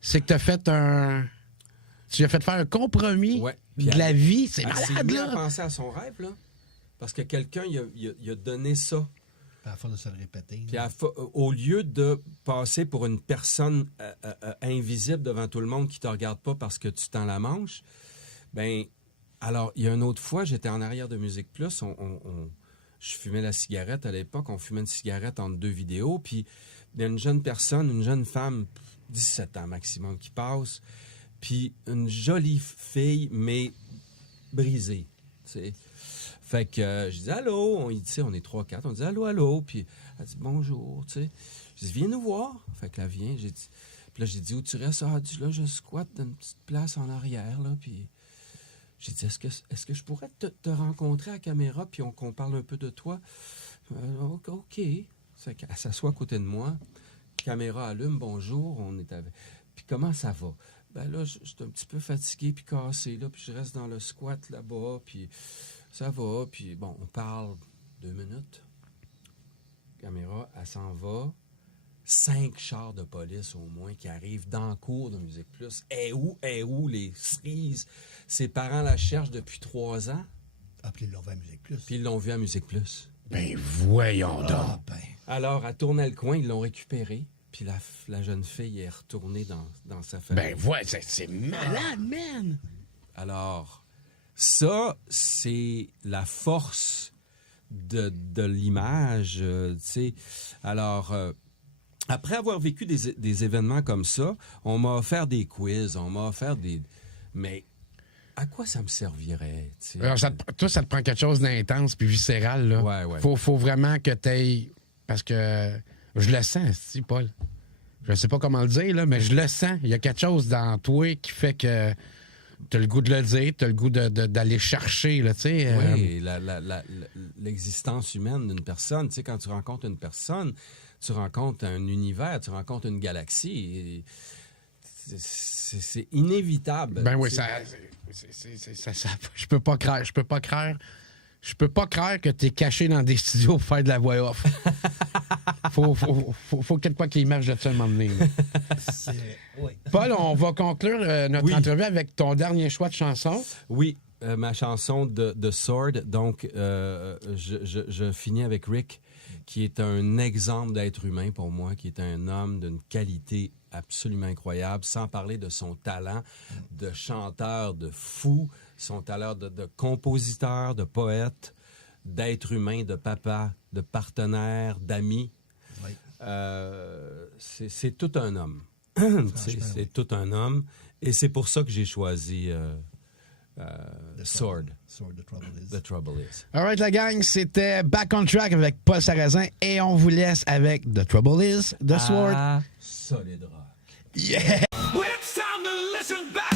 c'est que tu as fait faire un compromis de la vie. C'est malade, là. Elle là. a pensé à son rêve, là. Parce que quelqu'un, il a donné ça. À la force de se le répéter. Puis au lieu de passer pour une personne invisible devant tout le monde qui te regarde pas parce que tu tends la manche, ben alors il y a une autre fois, j'étais en arrière de Musique Plus, je fumais la cigarette à l'époque, on fumait une cigarette entre 2 vidéos, puis il y a une jeune personne, une jeune femme, 17 ans maximum, qui passe, puis une jolie fille, mais brisée, tu sais. Fait que je dis allô, on est 3-4, on dit allô, puis elle dit bonjour, tu sais. Je dis viens nous voir. Fait que là vient, puis là j'ai dit où tu restes? Elle dit là je squatte dans une petite place en arrière là, puis j'ai dit est-ce que je pourrais te rencontrer à la caméra puis qu'on parle un peu de toi? OK. Fait qu'elle s'assoit à côté de moi, caméra allume, bonjour, on est avec. Puis comment ça va? Ben là je suis un petit peu fatigué puis cassé là, puis je reste dans le squat là-bas, puis ça va, puis bon, on parle 2 minutes. Caméra, elle s'en va. 5 chars de police au moins qui arrivent dans le cours de Musique Plus. Et où les cerises? Ses parents la cherchent depuis 3 ans. Ah, puis ils l'ont vu à Musique Plus. Puis ils l'ont vu à Musique Plus. Ben voyons donc. Ben. Alors, elle tournait le coin, ils l'ont récupérée. Puis la jeune fille est retournée dans sa famille. Ben ouais, c'est malade, man. Alors... ça, c'est la force de l'image, tu sais. Alors, après avoir vécu des événements comme ça, on m'a offert des quiz, on m'a offert des... Mais à quoi ça me servirait, tu sais? Alors, toi, ça te prend quelque chose d'intense puis viscéral, là. Ouais. Faut vraiment que t'ailles... Parce que je le sens, si, Paul. Je sais pas comment le dire, là, mais je le sens. Il y a quelque chose dans toi qui fait que... T'as le goût de le dire, t'as le goût d'aller chercher, là, tu sais. Oui, l'existence humaine d'une personne. Tu sais, quand tu rencontres une personne, tu rencontres un univers, tu rencontres une galaxie. C'est inévitable. Ben oui, je peux pas croire. Je peux pas croire que t'es caché dans des studios pour faire de la voix off. Faut quelque part qu'il marche de ça à un moment donné. Oui. Paul, on va conclure notre entrevue avec ton dernier choix de chanson. Oui, ma chanson de Sword. Donc, je finis avec Rick, qui est un exemple d'être humain pour moi, qui est un homme d'une qualité absolument incroyable, sans parler de son talent de chanteur, de fou, son talent de compositeur, de poète, d'être humain, de papa, de partenaire, d'ami. Oui. C'est tout un homme. C'est tout un homme. Et c'est pour ça que j'ai choisi Sword. Sword, The Trouble Is. All right, la gang, c'était Back on Track avec Paul Sarrazin et on vous laisse avec The Trouble Is, The Sword. Solid rock. Yeah! Well, it's time to listen back.